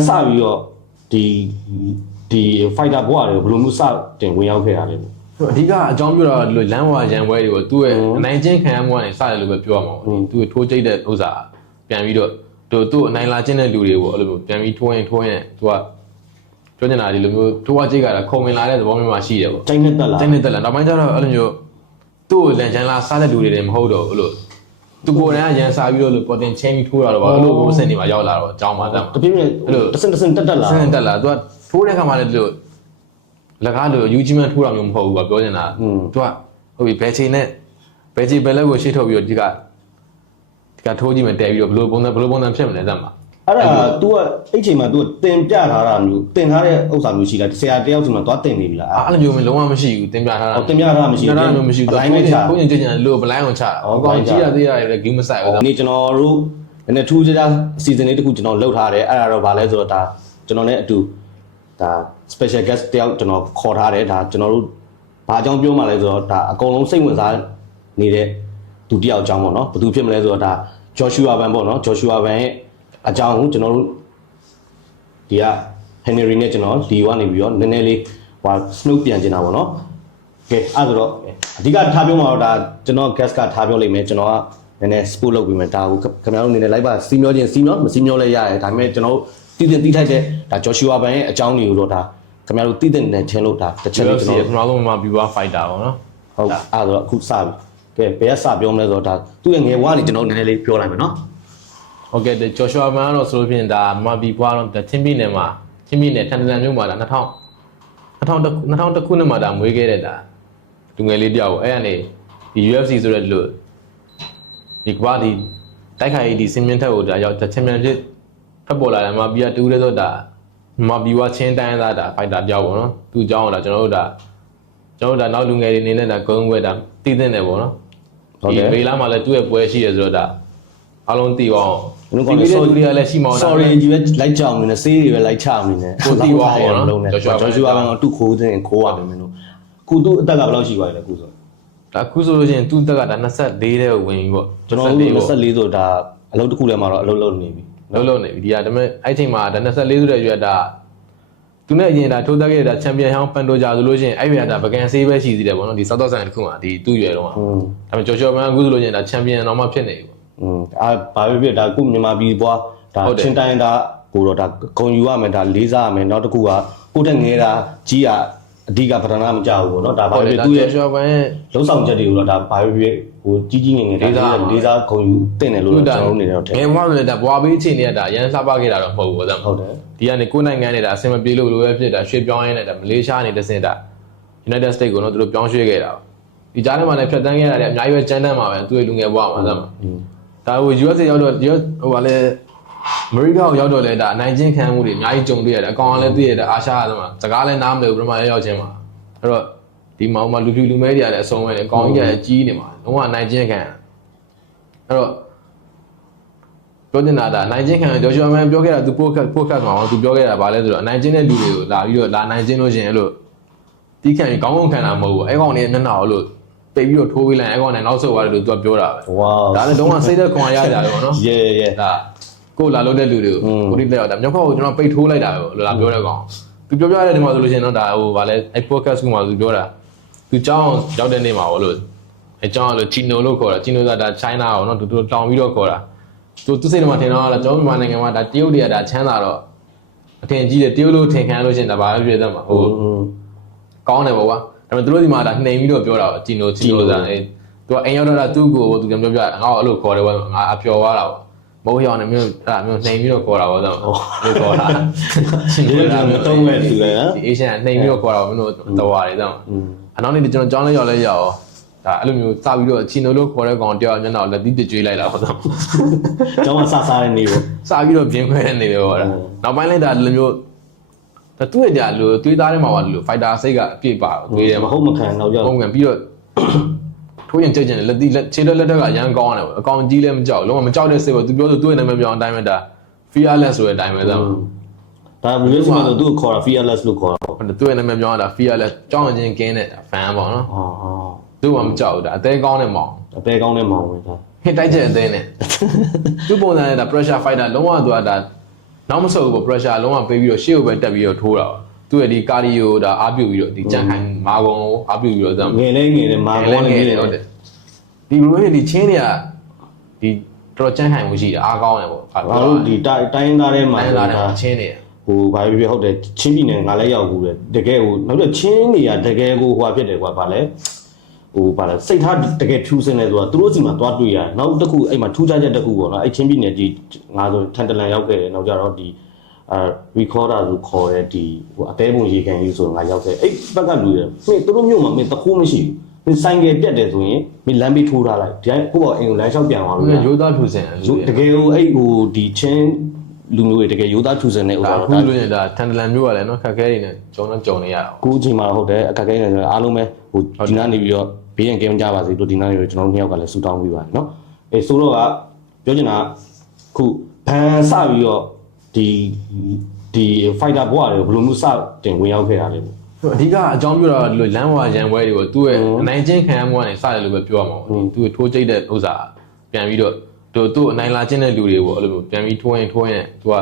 စပြီးတော့ဒီ fighter ဘွားတွေဘယ်လိုမျိုးစတင်ဝင်ရောက်ခဲ့တာလဲအဓိကအကြောင်းပြောတာလမ်းဝရန်ပွဲတွေကိုသူ့ရဲ့အနိုင်ချင်းခံရမှုကနေစတယ်လို့ပဲပြောရမှာပေါ့သူ့ထိုးကြိတ်တဲ့ဥစ္စာပြန်ပြီးတော့သူ့အနိုင်လာချင်းတဲ့လူတွေပေါ့အဲ့လိုမျိုးပြန်ပြီးထိုးရင်သူကပြောနေတာဒီလိုမျိုးထိုးဝကြိတ်ကတာခုံဝင်လာတဲ့သဘောမျိုးမှရှိတယ်ပေါ့ကျိုင်းနဲ့တက်လာနောက်ပိုင်းကျတော့အဲ့လိုမျိုးသူ့ကိုလန်ချန်လာစားတဲ့လူတွေလည်းမဟုတ်တော့ဘူးလို့သူကိုယ်တိုင်ကရန်စားပြီးတော့လို့ပေါ်တင်ချင်းပြီးထိုးတာတော့အဲ့လိုစင်နေမှာရောက်လာတော့အကြောင်းမှတက်မှာတပြင်းပြင်းအဲ့လိုတစင်တက်လာသူကထိုးတဲ့ခါမှလည်းဒီလိုလက်ကားလိုယူကြီးမှထိုးတာမျိုးမဟုတ်ဘူးကွာပြောနေတာသူကဟုတ်ပြီဘယ်ချိန်နဲ့ဘယ်ချိန်ဘယ်လက်ကိုရှေ့ထုတ်ပြီးတော့ဒီကထိုးကြည့်မယ်တဲပြီးတော့ဘယ်လိုပုံစံဖြစ်မလဲတက်မှာအဲ့ဒါ तू ကအဲ့ချိန်မှာ तू တင်ပြထားတာမျိုးတင်ထားတဲ့ဥစ္စာမျိုးရှိလားဆရာတယောက်စီမှာသွားတင်နေပြီလားအဲ့လိုမျိုးလုံးဝမရှိဘူးတင်ပြထားတာတင်ပြထားတာမရှိဘူးတင်ပြထားတာမရှိဘူးဘလိုင်းချကိုရင်ကြင်လို့ဘလိုင်းအောင်ချတာဟောကောင်ကြီးရသေးရတယ်ဂိမ်းမဆိုင်ဘူးဒီကျွန်တော်တို့နည်းထူးခြားအစီအစဉ်လေးတစ်ခုကျွန်တော်လုပ်ထားတယ်အဲ့ဒါတော့ဗာလဲဆိုတော့ဒါကျွန်တော်နဲ့အတူဒါ special guest တယောက်ကျွန်တော်ခေါ်ထားတယ်ဒါကျွန်တော်တို့ဘာအကြောင်းပြောမှလဲဆိုတော့ဒါအကုန်လုံးစိတ်ဝင်စားနေတဲ့သူတယောက်အကြောင်းပေါ့နော်ဘယ်သူဖြစ်မလဲဆိုတော့ဒါ Joshua Van ပေါ့နော် Joshua Van ရဲ့အကြောင်းကိုကျွန်တော်တို့ဒီက Henry နဲ့ကျွန်တော်ဒီကနေပြီးတော့နည်းနည်းလေးဟို snow ပြန်ကျင်တာပေါ့နော်ကဲအဲ့ဆိုတော့အဓိကထားပြောမှာတော့ဒါကျွန်တော် guest ကထားပြောလိမ့်မယ်ကျွန်တော်ကနည်းနည်း sport လုပ်ပြီးမယ်ဒါကိုခင်ဗျားတို့အနေနဲ့ live ပါစီမျောခြင်းစီမျောမစီမျောလဲရတယ်ဒါပေမဲ့ကျွန်တော်တို့တည်ထိုက်တဲ့ဒါ Joshua Van ရဲ့အကြောင်းတွေကိုတော့ဒါခင်ဗျားတို့တည်တဲ့နေထင်လို့ဒါတစ်ချက်လေးကျွန်တော်ပထမဆုံးမှာ viewer fighter ပေါ့နော်ဟုတ်အဲ့ဆိုတော့အခုစပြီကဲဘယ်ကစပြောမလဲဆိုတော့ဒါသူ့ရဲ့ငယ်ဘဝကနေကျွန်တော်နည်းနည်းလေးပြောလိုက်မယ်နော်ဟုတ်ကဲ့ဂျော်ရှွာမန်ကတော့ဆိုလို့ဖြစ်ရင်ဒါမဘီဘွားတော့ချင်းပြည်နယ်မှာချင်းပြည်နယ်ထန်တလန်မြို့မှာဒါ2000ခုနှစ်မှာဒါမွေးခဲ့တဲ့ဒါလူငယ်လေးတယောက်အဲ့ကနေဒီ UFC ဆိုတဲ့လို့ဒီကဘာဒီတိုက်ခိုက်ဒီစင်မြင့်ထက်ကိုဒါရောက်ချန်ပီယံဖြစ်ဖတ်ပေါ်လာတယ်မှာပြီးတော့တူးရဲဆိုဒါမဘီဘွားချင်းတိုင်းသားဒါဖိုက်တာပြောက်ပေါ့နော်သူ့အကြောင်းကဒါကျွန်တော်တို့ဒါနောက်လူငယ်တွေအနေနဲ့ဒါကုန်းခွဲဒါတည်တဲ့တယ်ပေါ့နော်ဒီမေလာမှာလည်းသူ့ရဲ့ပွဲရှိတယ်ဆိုတော့ဒါအားလုံးတည်အောင်ဒီလိုဆိုဒီကလည်းရှိမောင်းတာ sorry ကြီးပဲလိုက်ကြောင်နေဆေးတွေပဲလိုက်ချနေတယ်ကိုတီးသွားအောင်နော်Joshua Van ကသူ့ခိုးတဲ့ခိုးရမယ်မင်းတို့ခုသူ့အသက်ကဘယ်လောက်ရှိပါလဲခုဆိုဒါခုဆိုလို့ရှိရင်သူ့အသက်ကဒါ24တဲ့ကိုဝင်ပြီပေါ့ကျွန်တော်တို့24ဆိုဒါအလုပ်တစ်ခုထဲမှာတော့အလုပ်လုပ်နေပြီလုပ်နေပြီဒီကဒါပေမဲ့အဲ့ချိန်မှာဒါ24ဆိုတဲ့ရွက်ဒါသူနဲ့အရင်ဒါထိုးတက်ခဲ့တဲ့ချန်ပီယံဟောင်းပန်တိုဂျာဆိုလို့ရှိရင်အဲ့ရွက်ကဒါဗကန်ဆေးပဲရှိသေးတယ်ပေါ့နော်ဒီဆောက်တော့ဆိုင်တစ်ခုမှာဒီသူ့ရွယ်တော့ဒါပေမဲ့Joshua Van အခုဆိုလို့ရှိရင်ဒါချန်ပီယံတော့မှဖြစ်နေပြီဘာပဲဖြစ်ဒါခုမြန်မာပြည်ဘွားဒါချင်းတိုင်းဒါကိုတော့ဒါဂုံယူရမယ်ဒါလေးစားရမယ်နောက်တစ်ခုကကိုတက်ငဲတာကြီးကအဓိကပထမမကြောက်ဘူးပေါ့နော်ဒါဘာပဲသူ့ရဲ့လုံးဆောင်ချက်တွေကိုတော့ဒါဘာပဲဖြစ်ဟိုကြီးငယ်ငယ်ဒါလေးစားဂုံယူတင်တယ်လို့ကျွန်တော်တို့နေတော့တယ်ငယ်ဘွားလည်းဒါဘွားဘေးချိန်တွေကဒါရန်စားပါခဲ့တာတော့မဟုတ်ဘူးပေါ့ဟုတ်တယ်ဒီကနေကိုနိုင်ငံနဲ့ဒါအဆင်မပြေလို့လိုပဲဖြစ်တာရွှေ့ပြောင်းရင်းနဲ့ဒါမလေးရှားနေတစင်ဒါ United States ကိုတော့သူတို့ပြောင်းရွှေ့ခဲ့တာဒီကြားထဲမှာလည်းဖြတ်တန်းခဲ့ရတယ်အများကြီးပဲကြမ်းတမ်းမှာပဲသူ့ရဲ့လူငယ်ဘွားမှာဒါမှဒါဟို USA ရောက်တော့ဟိုဗာလဲအမေရိကကိုရောက်တော့လဲဒါအနိုင်ချင်းခံမှုတွေအများကြီးကြုံတွေ့ရတယ်အကောင်ကလည်းသိရတယ်အာရှကသမားစကားလည်းနားမလည်ဘူးပထမရောက်ချင်းမှာအဲ့တော့ဒီမောင်မလူဖြူလူမဲတွေရတယ်အဆုံးပဲလေအကောင်ကြီးကကြီးနေမှာလုံးဝအနိုင်ချင်းခံအဲ့တော့ပြောတင်တာဒါအနိုင်ချင်းခံဂျော်ရှွာမန်ပြောခဲ့တာသူပို့ခတ်မှာသူပြောခဲ့တာဗာလဲဆိုတော့အနိုင်ချင်းတဲ့လူတွေကိုလာပြီးတော့လာနိုင်ချင်းလို့ရှင်အဲ့လိုတီးခံပြီးခေါင်းခံတာမဟုတ်ဘူးအဲ့ကောင်နေမျက်နှာကိုလို့ပိတ်ပြီးတော့ထိုးပေးလိုက်အဲ့ကောင်နဲ့နောက်ဆုတ်သွားတယ်လို့သူကပြောတာပဲဝါဒါလည်းတော့စိတ်သက်ခွန်အားရကြတယ်ပေါ့နော်yeah ဒါကိုလာလို့တဲ့လူတွေကိုကိုတိတက်တော့ဒါမြောက်ဘက်ကိုကျွန်တော်ပိတ်ထိုးလိုက်တာပဲလို့လာပြောတဲ့ကောင်သူပြောပြတဲ့ဒီမှာဆိုလို့ရှိရင်တော့ဒါဟိုဗာလဲအဲ့ podcast ကမှသူပြောတာသူကြောင်းရောက်တဲ့နေ့မှာပေါ့လို့အကြောင်းလို့ချီနိုလို့ခေါ်တာချီနိုကဒါ China ကိုနော်သူတောင်းပြီးတော့ခေါ်တာသူစိတ်ထဲမှာထင်တော့လားကျွန်တော်မြန်မာနိုင်ငံမှာဒါတရုတ်တွေကဒါချမ်းသာတော့အထင်ကြီးတယ်တရုတ်လို့ထင်ခံရလို့ရှိရင်ဒါဘာပဲဖြစ်တတ်မှာဟိုကောင်းတယ်ပေါ့ကွာဒါပေမဲ့သူတို့ဒီမှာဒါနှိမ်ပြီးတော့ပြောတာချီနိုဆိုတာအဲသူကအိမ်ရောက်တော့သူ့ကိုသူကပြောပြငါ့ကိုအဲ့လိုခေါ်တယ်ကွာငါအပျော်သွားတာပေါ့မဟုတ်ရောင်းနေမျိုးအဲ့ဒါမျိုးနှိမ်ပြီးတော့ခေါ်တာပေါ့တော့လို့ခေါ်တာဒီလိုမျိုးတော့မဲ့သူလည်းဒီ Asian နှိမ်ပြီးတော့ခေါ်တာပေါ့မင်းတို့တော်ရတယ်တော့အနောက်နေ့ကျွန်တော်ကြောင်းလဲရောက်လဲရအောင်ဒါအဲ့လိုမျိုးစပြီးတော့ချီနိုလို့ခေါ်တဲ့ကောင်တယောက်မျက်နှာလက်သီးတကြွေးလိုက်တာပေါ့တော့ကျောင်းကစားတဲ့နေပေါ့စပြီးတော့ပြင်းခွဲတဲ့နေပဲပေါ့ဒါနောက်ပိုင်းလိုက်ဒါလိုမျိုးဒါသူ့ရဲ့ဒါလိုသွေးသားထဲမှာပါလို့ fighter စိတ်ကအပြည့်ပါတော့သွေးထဲမှာဟုတ်မခံတော့ရောက်ဟုတ်ကဲ့ပြီးတော့ထိုးရင်ကြိတ်ကျင်လက်သီးလက်ခြေလက်ထက်ကရန်ကောင်းတယ်ပေါ့အကောင်ကြီးလည်းမကြောက်လုံးဝမကြောက်တဲ့စိတ်ပေါ့သူပြောဆိုသူ့ရဲ့နာမည်ပြောင်းအတိုင်းပဲဒါ fearless ဆိုတဲ့အတိုင်းပဲသားဒါမျိုးဆိုတော့သူ့ကိုခေါ်တာ fearless လို့ခေါ်တာပေါ့သူ့ရဲ့နာမည်ပြောင်းတာ fearless ကြောက်ရင်ကင်းတဲ့ fan ပေါ့နော်သူ့ကမကြောက်ဘူးဒါအသေးကောင်းတဲ့မောင်အသေးကောင်းတဲ့မောင်ပဲဒါဟစ်တိုက်ချက်အသေးနဲ့သူ့ပုံစံနဲ့ဒါ pressure fighter လုံးဝသူကဒါ နောက်မဆုပ်ဘူး pressure လုံးဝပေးပြီးတော့ရှေ့ကိုပဲတက်ပြီးတော့ထိုးတာသူ့ရဲ့ဒီ cardio ဒါအားပြုပြီးတော့ဒီကြန့်ခိုင်မာကုံကိုအားပြုပြီးတော့ ငယ်လေးမာကောင်းနေတယ်ဟုတ်တယ်ဒီဘလိုဒီချင်းတွေကဒီတော်ကြန့်ခိုင်မှုရှိတယ်အားကောင်းတယ်ပေါ့ငါတို့ဒီတိုင်းသားထဲမှာချင်းတွေဟိုဘာဖြစ်ဟုတ်တယ်ချင်းပြည်နယ်ငါလည်းရောက်ဘူးလေတကယ်ဟိုနောက်တော့ချင်းတွေကတကယ်ကိုဟိုဖြစ်တယ်ကွာဗာလဲဟိုဗာလဲစိတ်ထားတကယ်ဖြူစင်တယ်ဆိုတာသူတို့စီမှာသွားတွေ့ရတယ်နောက်တစ်ခုအဲ့မှာထူးခြားချက်တစ်ခုပေါ့နော်အဲ့ချင်းပြည်နယ်ဒီငါဆိုထန်တလန်ရောက်ခဲ့တယ်နောက်ကြတော့ဒီrecorder ဆိုခေါ်တဲ့ဒီဟိုအသေးပုံရေကန်ကြီးဆိုငါရောက်ခဲ့အဲ့ဘက်ကလူတွေမင်းသူတို့မျိုးမှာမင်းတခိုးမရှိဘူးမင်းဆိုင်ကယ်ပြတ်တယ်ဆိုရင်မင်းလမ်းပေးထိုးထားလိုက်ဒီကိုပေါ့အိမ်ကိုလမ်းလျှောက်ပြန်သွားလို့ရိုးသားဖြူစင်တကယ်ဟိုအဲ့ဟိုဒီချင်းလူမျိုးတွေတကယ်ရိုးသားဖြူစင်တဲ့ဥစ္စာတော့ဒါလို့ရင်ဒါထန်တလန်မျိုးကလည်းနော်ခက်ခဲနေတယ်ဂျုံနေရတာကိုအချိန်မှာဟုတ်တယ်အခက်ခဲနေတယ်အားလုံးပဲဟိုဒီနားနေပြီးတော့ဘေးရန်ကင်းကြပါစေလို့ဒီနားနေပြီးကျွန်တော်တို့နှစ်ယောက်ကလည်းဆူတောင်းပြီးပါတယ်နော်အေးဆိုတော့ကပြောချင်တာခုဘန်စပြီးတော့ဒီ fighter ဘွားတွေဘယ်လိုမျိုးစတင်ဝင်ရောက်ခဲ့တာလဲပေါ့အဓိကအကြောင်းပြောတာလမ်းဝါရန်ပွဲတွေကိုသူ့ရဲ့အနိုင်ကျင့်ခံရမှုကနေစတယ်လို့ပဲပြောရမှာပေါ့သူ့ထိုးကြိတ်တဲ့ဥစ္စာပြန်ပြီးတော့သူ့အနိုင်လာကျင့်တဲ့လူတွေပေါ့အဲ့လိုမျိုးပြန်ပြီးထိုးရင်သူက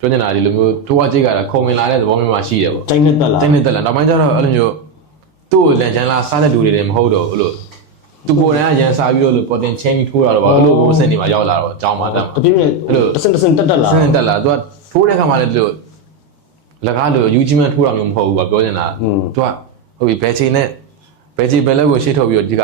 ပြောနေတာဒီလိုမျိုးထိုးဝကြိတ်ကတာခုံဝင်လာတဲ့သဘောမျိုးမှရှိတယ်ပေါ့တိုင်းနဲ့တက်လာနောက်ပိုင်းကျတော့အဲ့လိုမျိုးသူ့ကိုလန်ချန်လာစားတဲ့လူတွေလည်းမဟုတ်တော့ဘူးလို့သူကိုယ်တိုင်ကရန်စားပြီးတော့လို့ပေါ်တင်ချင်းပြီးထိုးတာတော့အဲ့လိုဘိုးစင်နေမှာရောက်လာတော့အကြောင်းမှတက်မှာတပြင်းပြင်းအဲ့လိုတစင်တက်လာသူကထိုးတဲ့ခါမှလည်းလို့လက်ကားလို့ယူဂျီမန်ထိုးတာမျိုးမဟုတ်ဘူးကွာပြောနေတာသူကဟုတ်ပြီဘယ်ချိန်နဲ့ဘယ်ချိန်ဘယ်လက်ကိုရှေ့ထုတ်ပြီးတော့ဒ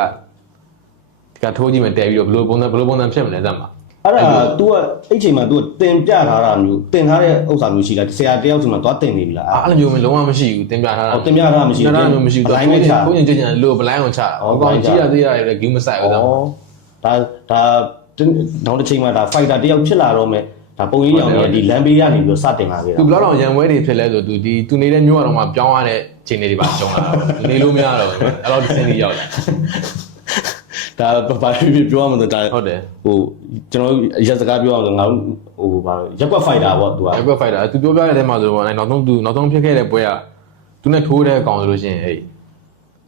ီကထိုးကြည့်မယ်တဲပြီးတော့ဘယ်လိုပုံစံဖြစ်မလဲတက်မှာအဲ့ဒါ तू ကအဲ့ချိန်မှာ तू တင်ပြထားတာမျိုးတင်ထားတဲ့ဥစ္စာမျိုးရှိလားဆရာတယောက်စီမှာသွားတင်နေပြီလားအဲ့လိုမျိုးလုံးဝမရှိဘူးတင်ပြထားတာတင်ပြထားတာမရှိဘူးတင်ပြထားတာမျိုးမရှိဘူး line နဲ့ချထိုးရင်ကြည့်ချင်လို့ဘလိုင်းအောင်ချတာဟောကောင်းကြည့်ရသေးရတယ် game မဆိုင်ဘူးတော့ဒါနောက်တစ်ချိန်မှာဒါ fighter တယောက်ဖြစ်လာတော့မယ်ဒါပုံရိပ်ရောင်တွေဒီလမ်းဘေးကနေပြီးတော့စတင်လာခဲ့တာသူဘယ်တော့ရန်ဝဲတွေဖြစ်လဲဆိုသူနေတဲ့မြို့တော်မှာပြောင်းရတဲ့ချိန်တွေပါကျုံလာတာနေလို့မရတော့ဘူးအဲ့လိုတစ်စင်းကြီးရောက်လာဒါဘာဖြစ်ပြောရမလဲဒါဟုတ်တယ်ဟိုကျွန်တော်ရက်စကားပြောအောင်ဆိုငါတို့ဟိုဘာရက်ကွက် fighter ပေါ့သူကရက်ကွက် fighter သူပြောပြတဲ့ထဲမှာဆိုတော့နောက်ဆုံးဖြစ်ခဲ့တဲ့ပွဲကသူနဲ့ထိုးတဲ့ကောင်ဆိုလို့ရှိရင်အဲ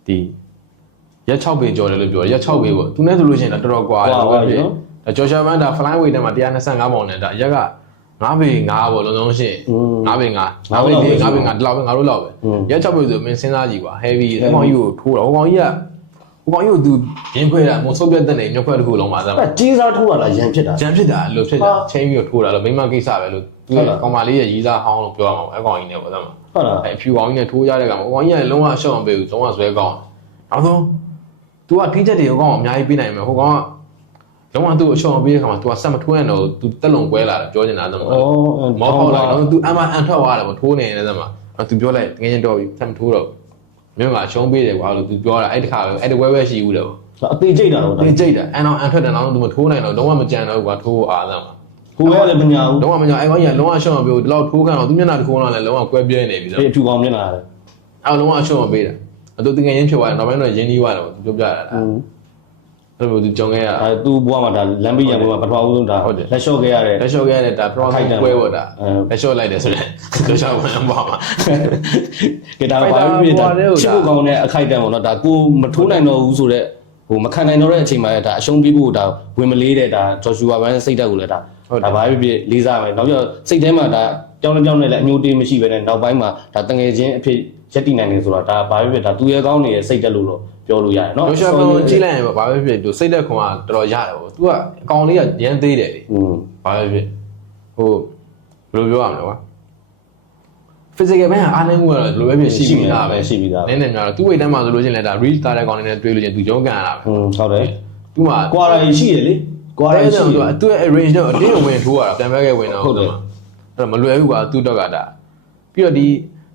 ့ဒီရက်6ပေကျော်တယ်လို့ပြောရက်6ပေပေါ့သူနဲ့ဆိုလို့ရှိရင်တော့တော်တော်ကွာတယ်ဟုတ်ပြီဒါဂျော်ရှာမန်ဒါ fly weight ထဲမှာ125ပေါင်နဲ့ဒါရက်က9ပေ5ပေါ့လုံးလုံးရှိ9ပေ5 9ပေ4 9ပေ5ဒီလောက်ပဲငါတို့လောက်ပဲရက်6ပေဆိုမင်းစဉ်းစားကြည့်ကွာ heavy အကောင်ကြီးကိုထိုးတာဟိုကောင်ကြီးကသူရင်းခွဲတာမို့ဆုပ်ပြတ်တဲ့နေညှော့ခွဲတစ်ခုလုံးပါသား။ကြီးစားထိုးတာလားရန်ဖြစ်တာလို့ဖြစ်တာချင်းပြီးတော့ထိုးတာလို့မိမကိစ္စပဲလို့သူကကောင်မလေးရဲ့ရီးစားဟောင်းလို့ပြောရမှာအဲ့ကောင်ကြီးနဲ့ပေါ့သားမှာဟုတ်လားအဲ့ဖြူကောင်ကြီးနဲ့ထိုးရတဲ့ကောင်ကောင်ကြီးကလုံးဝရှော့မပေးဘူးလုံးဝဆွဲကောင်းနောက်ဆုံး तू ကထိချက်တွေကောင်အများကြီးပေးနိုင်မယ်ဟိုကောင်ကလုံးဝသူ့အရှော့မပေးတဲ့ခါမှာ तू ကဆက်မထိုးရတော့ तू တက်လုံပွဲလာတယ်ပြောနေတာတော့မောခေါ်လာတော့ तू အန်ထွက်သွားတယ်ပေါ့ထိုးနေတယ်သားမှာ तू ပြောလိုက်ငင်းတော့ပြီဆက်မထိုးတော့မြို့ကရှုံးပေးတယ်ကွာလို့ तू ပြောတာအဲ့တခါပဲအဲ့တဝဲပဲရှိဘူးလေအသေးကြိတ်တာတော့အသေးကြိတ်တာအန်ထွက်တယ်နောက် तू မထိုးနိုင်တော့လုံးဝမကြံတော့ကွာထိုးအားသားမှာကိုယ်လည်းမညာဘူးလုံးဝမညာအဲ့ကောင်ကြီးကလုံးဝရှော့မပေးဘူးဒီလောက်ထိုးခံတော့သူမျက်နှာတစ်ခုလုံးလည်းလုံးဝကွဲပြဲနေပြီတော့အဲ့အထူကောင်မျက်နှာလေအဲ့လုံးဝရှော့မပေးတာသူတကယ်ရင်းဖြစ်သွားတယ်နောက်ပိုင်းတော့ရင်းနှီးသွားတယ်ပေါ့ तू ပြောပြတာအဲ့လိုသူကြုံခဲ့ရတာအဲ့သူ့ဘဝမှာဒါလမ်းဘေးရံဘဝမှာပထမဆုံးဒါလက်လျှော့ခဲ့ရတယ်ဒါပထမဆုံးပွဲပေါ့ဒါလက်လျှော့လိုက်တယ်ဆိုတော့လက်လျှော့ဝင်ဘဝမှာကဲဒါဘာဖြစ်တာချစ်ဖို့ကောင်းတဲ့အခိုက်အတန့်ပေါ့နော်ဒါကိုမထိုးနိုင်တော့ဘူးဆိုတော့ဟိုမခံနိုင်တော့တဲ့အချိန်မှာဒါအရှုံးပေးဖို့ဒါဝင်မလေးတဲ့ဒါဂျော်ရှူဝါဘန်စိတ်ဓာတ်ကိုလည်းဒါဘာဖြစ်လေးစားမယ်နောက်ကျစိတ်ထဲမှာဒါကြောင်းနဲ့လည်းအမျိုးတေးမရှိပဲနဲ့နောက်ပိုင်းမှာဒါတငယ်ချင်းအဖြစ်ရက်တည်နိုင်နေဆိုတော့ဒါဘာဖြစ်ဒါသူရဲ့ကောင်းနေတဲ့စိတ်တက်လို့တော့ပြောလို့ရတယ်เนาะဂျော်ရှူကိုကြည့်လိုက်ရင်ဘာပဲဖြစ်သူစိတ်သက်ခွန်ကတော်တော်ရတယ်ပေါ့ तू ကအကောင်လေးကရမ်းသေးတယ်လေဘာပဲဖြစ်ဟိုဘယ်လိုပြောရမလဲကွာ physical ဘက်အားနည်းမှုကတော့ဘယ်လိုပဲဖြစ်ရှိပြီးသားပဲရှိပြီးသားနည်းနည်းများတော့သူ့ဝိတ်တန်းမှာဆိုလို့ချင်းလည်းဒါ real star တဲ့ကောင်လေးနဲ့တွေ့လို့ချင်းသူရုံးကန်ရတာပဲဟုတ်တယ် သူမှာ quality ရှိတယ်လေ quality ရှိတယ် သူ့ရဲ့ range တော့အတင်းဝင်ထိုးရတာပြန်ဘက်ကဝင်တော့ဟုတ်တယ်အဲ့တော့မလွယ်ဘူးကွာသူ့တော့ကဒါပြီးတော့ဒ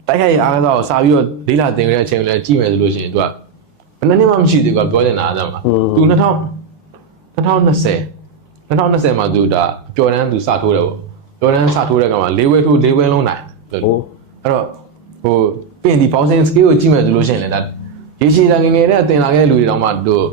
ီတိုက်ခိုက်အားကစားကိုစာပြီးတော့လေးလာတင်ကြတဲ့အချိန်ကလည်းကြည့်မယ်ဆိုလို့ရှိရင်သူကဘယ်နှစ်မှမရှိသေးဘူးကွာပြောနေတာအဲ့ဒါမှာသူ2020မှာသူဒါပျော်တန်းသူစထိုးတယ်ပေါ့ပျော်တန်းစထိုးတဲ့ကောင်မှာ၄ဝဲထိုး၄ဝဲလုံးနိုင်အဲ့တော့ဟိုပြင်ဒီ bouncing skill ကိုကြည့်မယ်ဆိုလို့ရှိရင်လည်းဒါရေရှည်တာငယ်ငယ်နဲ့တင်လာခဲ့တဲ့လူတွေတောင်မှတို့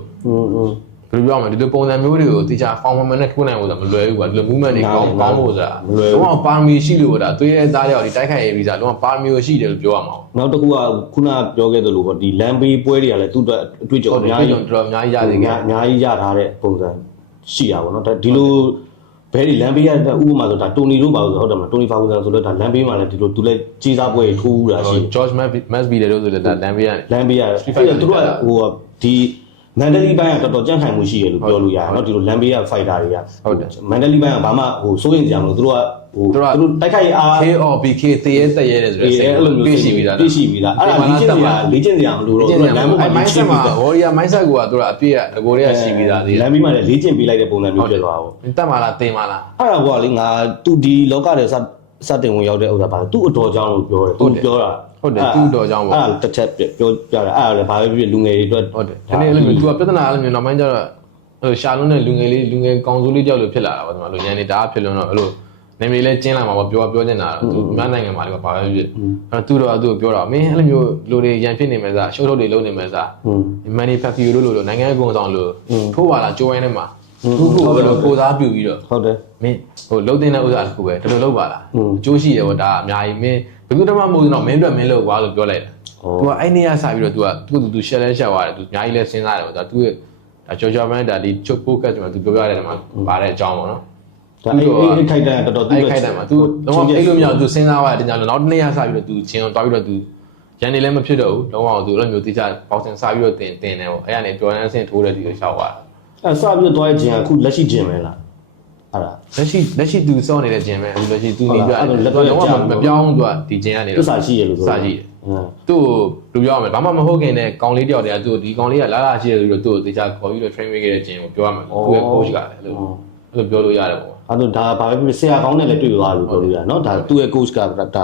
ဘယ်လိုပြောမလဲဒီလိုပုံစံမျိုးတွေကိုတေချာ form မှန်နဲ့ထိုးနိုင်ဖို့ဆိုတာမလွယ်ဘူးကွာဒီလို movement တွေကောင်းဖို့ဆိုတာလုံးဝပါရမီရှိလို့ဒါသွေးရဲသားရောက်ဒီတိုက်ခိုက်ရေးဗီဇာလုံးဝပါရမီရှိတယ်လို့ပြောရမှာ။နောက်တစ်ခုကခုနပြောခဲ့သလိုပေါ့ဒီလမ်းဘေးပွဲတွေကလည်းသူ့အတွက်အတွေ့အကြုံအများကြီးတော်တော်အများကြီးရသေးတယ်အများကြီးရထားတဲ့ပုံစံရှိတာပေါ့နော်။ဒီလို ဘယ်ဒီလမ်းဘေးကဥပမာဆိုတာတိုနီတို့ပါဆိုဟုတ်တယ်မလားတိုနီဖာဂူဆန်ဆိုတော့ဒါလမ်းဘေးမှာလည်းဒီလိုသူလည်းကြီးစားပွဲထိုးတာရှိ George Must be တယ်လို့ဆိုလည်းဒါလမ်းဘေးကနေ လမ်းဘေးကသူတို့ကဟိုဒီမန်ဒလီဘိုင်းကတော်တော်ကြန့်ခိုင်မှုရှိတယ်လို့ပြောလို့ရတယ်เนาะဒီလိုလမ်းဘေးက fighter တွေကဟုတ်တယ်မန်ဒလီဘိုင်းကဘာမှဟိုစိုးရင်ကြမလို့သူတို့ကဟိုသူတို့တိုက်ခိုက်အား KOBK တရေတရေတယ်ဆိုတော့အဲ့လိုမျိုးသိရှိပြီးသားအဲ့ဒါလေ့ကျင့်စရာမလိုတော့ဘူးလမ်းမှာ mindset မှာ warrior mindset ကိုကသူတို့အပြည့်ကကိုတွေကရှိပြီးသားသေးတယ်လမ်းဘေးမှာလည်းလေ့ကျင့်ပေးလိုက်တဲ့ပုံစံမျိုးဖြစ်သွားတာပေါ့တက်မှာလားတင်မှာလားအဲ့ဒါကွာလေငါသူဒီလောကထဲစတင်ဝင်ရောက်တဲ့ဥစ္စာပါသူ့အတော်ကြောင်းလို့ပြောတယ်သူပြောတာဟုတ်တယ်သူ့တော်ကြောင်းပေါ့အဲ့ဒါတစ်ချက်ပြောပြတယ်အဲ့ဒါလည်းဘာပဲဖြစ်လူငယ်တွေအတွက်ဟုတ်တယ်ဒီနေ့အဲ့လိုမျိုး तू ကပြဿနာအဲ့လိုမျိုးနောက်ပိုင်းကျတော့ဟိုရှာလုံးနဲ့လူငယ်ကောင်စိုးလေးကြောက်လို့ဖြစ်လာတာပေါ့ဒီမှာလိုညနေတအားဖြစ်လို့တော့အဲ့လိုနေမေလေးကျင်းလာမှာပေါ့ပြောချင်တာတော့ तू မြန်မာနိုင်ငံမှာလည်းဘာပဲဖြစ်အဲ့သူတော့သူ့ကိုပြောတာမင်းအဲ့လိုမျိုးလူတွေရန်ဖြစ်နေမယ်စားရှုပ်ထုတ်တွေလုပ်နေမယ်စား manufacture လို့နိုင်ငံအကုန်ဆောင်လို့ထိုးပါလားကြိုးဝိုင်းထဲမှာသူ့ကိုဘယ်လိုကိုစားပြုပြီးတော့ဟုတ်တယ်မင်းဟိုလုံးတင်တဲ့ဥစ္စာတစ်ခုပဲဒီလိုလုပ်ပါလားအကျိုးရှိရပေါ့ဒါအများကြီးမင်းဘယ်သူမှမဟုတ်တော့မင်းအတွက်မင်းလုပ်ပါလို့ပြောလိုက်တာ။ तू ကအဲ့နေရာစပြီးတော့ तू ရှက်လဲရှက်သွားတယ် तू အများကြီးလဲစဉ်းစားတယ်ပေါ့ဒါ तू ရဲ့ဒါကြော်ကြော်မန်းဒါဒီချုပ် focus မှာ तू ပြောပြတဲ့မှာပါတဲ့အကြောင်းပေါ့နော်။ဒါအဲ့ခိုက်တန်တော်တော် သူ့ခိုက်တန်မှာ तू လုံးဝအဲ့လိုမျိုး तू စဉ်းစားသွားတယ်တကယ်လို့နောက်တစ်နေရာစပြီးတော့ तू ချင်းသွားပြီးတော့ तू ရန်နေလည်းမဖြစ်တော့ဘူးလုံးဝ तू အဲ့လိုမျိုးတိကျပေါင်းစင်စပြီးတော့တင်တယ်ပေါ့အဲ့ကနေပြောနေအဆင့်ထိုးတဲ့ဒီကိုရှောက်သွားတာ။အဲ့စပြီးတော့သွားရဲ့ဂျင်ကအခုလက်ရှိဂျင်ပဲလား။အဲ့ဒါလက်ရှိ तू စောနေတဲ့ဂျင်ပဲအခုလက်ရှိ तू နေပြလုံးဝမပြောင်း तू ဒီဂျင်ကနေတော့စာရှိရလို့ဆိုစာရှိတယ်သူ့ကိုလူပြောရမယ်ဘာမှမဟုတ်ခင်နဲ့ကောင်လေးတယောက်တည်းကသူ့ဒီကောင်လေးကလာရှိရဆိုပြီးတော့သူ့ကိုတေချာခေါ်ပြီးတော့ train ပေးခဲ့တဲ့ဂျင်ကိုပြောရမယ်သူ့ရဲ့ coach ကလည်းအဲ့လိုပြောလို့ရတယ်ပေါ့အဲ့တော့ဒါဘာပဲဖြစ်ဆရာကောင်းနဲ့လည်းတွေ့သွားလို့ပြောလို့ရတယ်เนาะဒါသူ့ရဲ့ coach ကဒ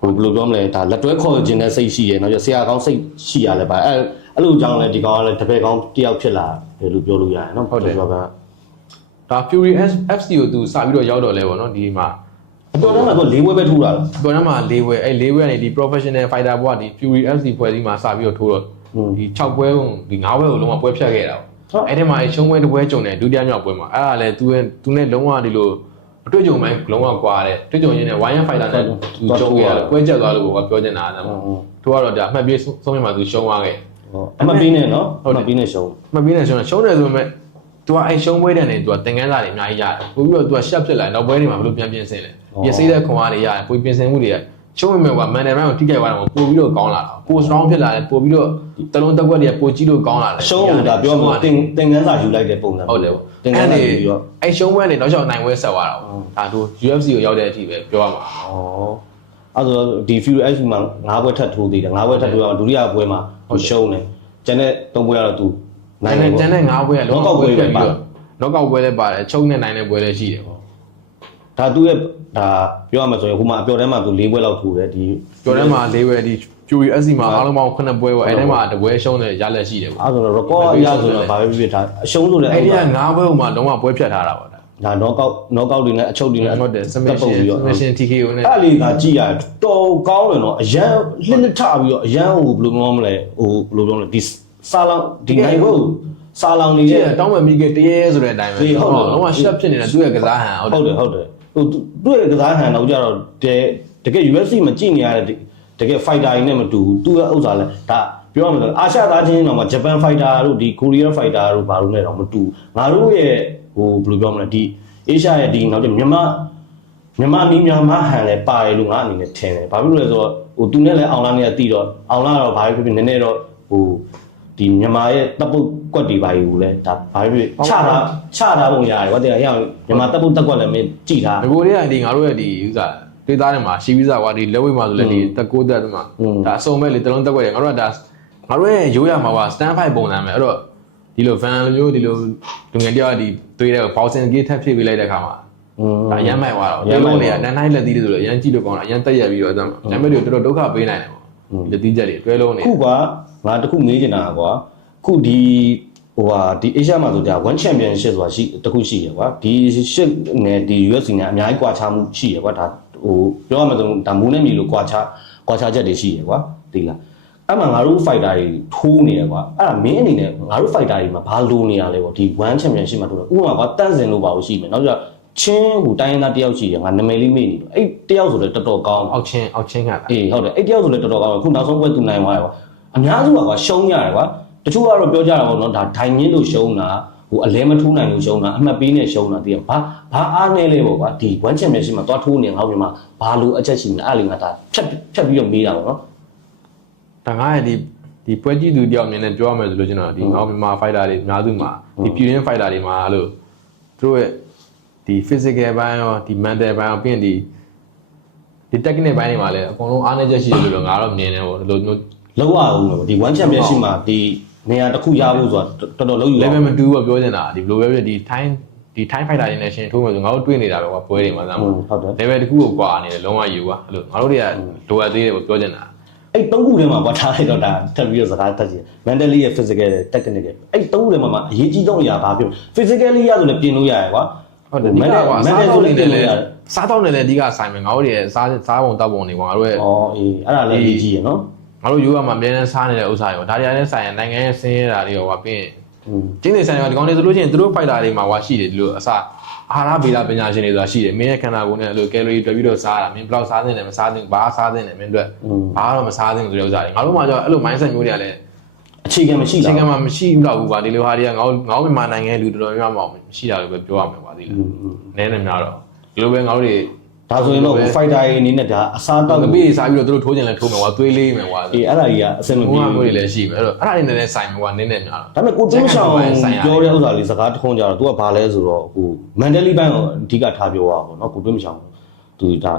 ါဟိုဘယ်လိုပြောမလဲဒါလက်တွဲခေါ်ဂျင်တဲ့စိတ်ရှိရเนาะဆရာကောင်းစိတ်ရှိရလဲပါအဲ့လိုကြောင့်လည်းဒီကောင်ကလည်းတပည့်ကောင်းတယောက်ဖြစ်လာတယ်လို့ပြောလို့ရတယ်เนาะဟုတ်တယ်ဒါ Fury FC ကိုသူစပြီးတော့ရောက်တော့လဲပေါ့เนาะဒီမှာအတော်တန်းမှာတော့၄ဝဲပဲထိုးတာလားအတော်တန်းမှာ၄ဝဲအဲ့၄ဝဲကနေဒီ professional fighter ဘွားဒီ Fury FC ဖွဲ့စည်းမှာစပြီးတော့ထိုးတော့ဒီ6ပွဲဒီ9ပွဲကိုလုံးဝပွဲဖြတ်ခဲ့တာပေါ့အဲ့ဒီမှာရှုံးပွဲတစ်ပွဲကြုံတယ်ဒုတိယမြောက်ပွဲမှာအဲ့ဒါလည်းသူနဲ့လုံးဝဒီလိုအတွေ့အကြုံပိုင်းလုံးဝကွာတယ်တွေ့ကြုံရင်းနဲ့ Wire Fighter နဲ့သူကြုံခဲ့ရတယ်ပွဲချက်သွားလို့ကပြောချင်တာအဲ့ဒါမှာသူကတော့ဒါအမှတ်ပေးဆုံးဖြတ်မှာသူရှုံးသွားခဲ့အမှတ်ပေးနေနော်အမှတ်ပေးနေရှုံးအမှတ်ပေးနေရှုံးတယ်ဆိုပေမဲ့သူကအဲ့ရှုံးပွဲတဲ့နေသူကသင်ခန်းစာတွေအများကြီးရတယ်ပို့ပြီးတော့သူကရှက်ဖြစ်လာနောက်ပွဲတွေမှာဘယ်လိုပြန်ပြင်ဆင်လဲပြင်ဆင်တဲ့ခွန်အားတွေရတယ်ပို့ပြင်ဆင်မှုတွေကရှုံးမဲ့ကမန်နယ်ဘန်ကိုထိခိုက်သွားတယ်ပို့ပြီးတော့ကောင်းလာတာပို strong ဖြစ်လာတယ်ပို့ပြီးတော့တလုံးတက်ွက်တွေကပိုကြီးလို့ကောင်းလာတယ်ရှုံးတာပြောမှာသင်ခန်းစာယူလိုက်တဲ့ပုံစံဟုတ်တယ်ပေါ့သင်ခန်းစာယူပြီးတော့အဲ့ရှုံးပွဲနဲ့နောက်ကျောက်နိုင်ပွဲဆက်သွားတာပေါ့ဒါသူ UFC ကိုရောက်တဲ့အထိပဲပြောရမှာအဲ့ဆိုဒီ Fury FC မှာ9ပွဲထပ်ထိုးသေးတယ်9ပွဲထပ်ထိုးအောင်ဒုတိယပွဲမှာရှုံးတယ်ကျန်တဲ့3ပွဲကတော့သူနိုင်တယ်ကျန်တဲ့9ပွဲကလောကောက်ပွဲပဲပြီးတော့နော့ကောက်ပွဲလည်းပါတယ်ချုပ်နဲ့နိုင်တဲ့ပွဲလည်းရှိတယ်ပေါ့ဒါသူ့ရဲ့ဒါပြောရမှာဆိုရင်ဟိုမှာအပျော်ထဲမှာသူ၄ပွဲလောက်ထိုးတယ်ဒီပျော်ထဲမှာ၄ပွဲဒီ Fury FC မှာအားလုံးပေါင်း9ပွဲပေါ့အဲ့ထဲမှာတပွဲရှုံးတယ်ရလက်ရှိတယ်ပေါ့အဲ့ဆိုတော့ record အရဆိုတော့ဘာပဲဖြစ်ဖြစ်ဒါအရှုံးဆိုတဲ့အဲ့ဒီက9ပွဲဟိုမှာလုံးဝပွဲဖြတ်ထားတာပေါ့ဒါknockout တွေနဲ့အချုပ်တွေနဲ့ဟုတ်တယ် submission TKO နဲ့အဲ့လေကကြည့်ရတော်ကောင်းတယ်နော်အရန်လှထပြီးတော့အရန်ဟိုဘယ်လိုပြောမလဲဟိုဘယ်လိုပြောမလဲဒီစာလောင်ဒီနိုင်ကိုစာလောင်နေတဲ့တောင်းပန်မိကေတရေဆိုတဲ့အတိုင်းပဲဟုတ်တော့လုံးဝ shut ဖြစ်နေတဲ့သူ့ရဲ့ကစားဟန်ဟုတ်တယ်ဟိုသူ့ရဲ့ကစားဟန်တော့ကြတော့တကယ် UFC မှာကြည့်နေရတဲ့တကယ် fighter တွေနဲ့မတူဘူးသူ့ရဲ့ဥစ္စာလဲဒါပြောရမလို့အာရှသားချင်းတော့မှ Japan fighter တို့ဒီ Korean fighter တို့ဘာလို့လဲတော့မတူငါတို့ရဲ့ဟိုဘယ်လိုပြောမလဲဒီ Asia ရဲ့ဒီနောက်မြန်မာနီးမြန်မာဟန်လဲပါတယ်လို့ငါအနေနဲ့ထင်တယ်ဘာဖြစ်လို့လဲဆိုတော့ဟိုသူနဲ့လဲအောင်လာနေတည်တော့အောင်လာတော့ဘာဖြစ်ဖြစ်နည်းနည်းတော့ဟိုဒီမြန်မာရဲ့တပ်ပုတ်ကွက်တွေပါယူလဲဒါဘာဖြစ်ဖြစ်ချတာပုံရတယ်ကွာတရားရအောင်မြန်မာတပ်ပုတ်တက်ကွက်လည်းမင်းကြည်ထားဒီကိုတွေကဒီငါတို့ရဲ့ဒီဥစားတွေးသားတယ်မှာရှိပြီးသားကွာဒီလက်ဝိတ်မှာဆိုလည်းဒီတက်6တက်မှာဒါအစုံမဲ့လေတလုံးတက်ကွက်ရငါတို့ကဒါငါတို့ရဲ့ရိုးရမှာပါ stand fight ပုံစံပဲအဲ့တော့ဒီလို van လိုမျိုးဒီလိုလူငယ်တယောက်ဒီသွေးတဲ့ boxing gear ထပ်ဖြည့်ပေးလိုက်တဲ့အခါမှာဒါရမ်းမိုက်သွားတော့ဒီလိုတွေကတန်းတိုင်းလက်သီးတွေဆိုလို့အရန်ကြည့်လို့ကောင်းတာအရန်တက်ရက်ပြီးတော့ဒါပေမဲ့တွေတော်တော်ဒုက္ခပေးနိုင်တယ်ပေါ့လက်သီးချက်တွေတွဲလုံးနေခုကငါတခုမေးချင်တာကွာခုဒီဟိုဟာဒီ Asia မှာဆိုကြ one championship ဆိုတာရှိတခုရှိရကွာဒီ ship နဲ့ဒီ UFC နဲ့အများကြီးကွာခြားမှုရှိရကွာဒါဟိုပြောရမှာဆိုဒါမိုးနဲ့မြေလို့ကွာခြားချက်တွေရှိရကွာဒီလားအဲ့မှာငါတို့ fighter တွေထိုးနေရကွာအဲ့ဒါမင်းအနေနဲ့ငါတို့ fighter တွေမှာဘာလိုနေရလဲပေါ့ဒီ one championship မှာထိုးတော့ဥပမာကွာတန့်စင်လို့ပါလို့ရှိမယ်နောက်ကျချင်းဟိုတိုင်းရင်းသားတယောက်ရှိရငါနာမည်လေးမေ့နေတော့အဲ့တယောက်ဆိုလည်းတော်တော်ကောင်းအောက်ချင်းကအေးဟုတ်တယ်အဲ့တယောက်ဆိုလည်းတော်တော်ကောင်းခုနောက်ဆုံးပွဲသူနိုင်သွားတယ်ကွာအများစုကကွာရှုံးရတယ်ကွာတချို့ကတော့ပြောကြတာပေါ့နော်ဒါဒိုင်ညင်းလို့ရှုံးတာ ဟိုအလဲမထိုးနိုင်လို့ရှုံးတာအမှတ်ပေးနေရှုံးတာတည်ဘာအားနေလဲပေါ့ကွာဒီ one championship မှာသွားထိုးနေငါ့ပြင်မှာဘာလို့အချက်ရှိမလဲအဲ့လေငါဒါဖြတ်ပြီးတော့မေးတာပေါ့နော် ဒါငါရဲ့ဒီပွဲကြည့်သူတယောက်မြင်နေပြောရမယ်ဆိုလို့ကျွန်တော်ဒီငေါမြန်မာ fighter တွေအများစုမှာဒီပြည်ရင်း fighter တွေမှာအဲ့လိုသူတို့ရဲ့ဒီ physical ဘိုင်းရောဒီ mental ဘိုင်းရောပြီးရင်ဒီ technical ဘိုင်းတွေမှာလည်းအကုန်လုံးအားနည်းချက်ရှိတယ်လို့တော့ငါတော့မြင်နေပေါ့ဒီလိုမျိုး လောက်ရအောင်လို့ဒီ one championship မှာဒီနေရာတစ်ခုရဖို့ဆိုတာတော်တော်လုံးယူ level မတူဘူးပြောနေတာဒီဘယ်လိုပဲဒီ time fighter တွေနဲ့ရှင်ထိုးမယ်ဆိုငါတို့တွေ့နေတာပဲကွာပွဲတွေမှာစမ်းမှာ ဟုတ်တယ် level တစ်ခုကိုကွာနေတယ်လုံးဝယူကွာအဲ့လိုငါတို့တွေကလိုအပ်သေးတယ်ပြောနေတာ အဲ့3ခုထဲမှာကွာထားလိုက်တော့ဒါထပ်ပြီးတော့စကားတက်ကြည့် mentally ရဲ့ physical ရဲ့ technical အဲ့3ခုထဲမှာအရေးကြီးဆုံးအရာဘာဖြစ် physically ရဆိုလည်းပြင်လို့ရတယ်ကွာ ဟုတ်တယ်ဒီကကွာစားတော့နေတယ်လေစားတော့နေတယ်အဓိကဆိုင်မယ်ငါတို့ရဲ့စားပုံတောက်ပုံတွေကွာငါတို့ရဲ့ ဩအေးအဲ့ဒါလည်းအရေးကြီးရနော် ငါတို့ယူရမှာအများနဲ့စားနေတဲ့ဥစ္စာရောဒါတွေကလည်းဆိုင်ရနိုင်ငံရဲ့ဆင်းရဲတာတွေရောကွာပြီးကျင်းနေဆိုင်ရဒီကောင်တွေဆိုလို့ရှိရင်သူတို့ fighter တွေမှာကွာရှိတယ်ဒီလိုအစားအာဟာရဗေဒပညာရှင်တွေဆိုတာရှိတယ်မင်းရဲ့ခန္ဓာကိုယ်နဲ့အဲ့လို calorie တွက်ပြီးတော့စားတာမင်းဘယ်လောက်စားသင့်တယ်မစားသင့်ဘာစားသင့်တယ်မင်းတို့ဘာတော့မစားသင့်ဘူးဆိုတဲ့ဥစ္စာတွေငါတို့မှာကျတော့အဲ့လို mindset မျိုးတွေကလည်း အခြေခံမရှိ အခြေခံမှာမရှိတော့ဘူးကွာဒီလိုဟာတွေကငါတို့မြန်မာနိုင်ငံလူတော်တော်များများမရှိတာလို့ပဲပြောရမှာပါဒီလိုနည်းနည်းများတော့ဒီလိုပဲငါတို့တွေ ဒါဆိုရင်တော့ fighter တွေအနေနဲ့ဒါအစားတောက် ငပိစားပြီးတော့သူတို့ထိုးချင်လဲထိုးမယ်ကွာသွေးလေးမယ်ကွာ အေးအဲ့ဒါကြီးကအဆင်မပြေ ဘူး ဘူး မျိုးတွေလည်းရှိမယ်အဲ့တော့အဲ့ဒါတွေနဲ့လည်းဆိုင်မယ်ကွာနည်းနည်းများတော့ ဒါပေမဲ့ကိုတွင်းဆောင်ပြောတဲ့ဥစ္စာလေးစကားတစ်ခုကြတော့ तू ကဘာလဲဆိုတော့ဟို mentally ဘိုင်းကိုအဓိကထားပြောရပါဘောเนาะကိုတွင်းမဆောင် तू ဒါ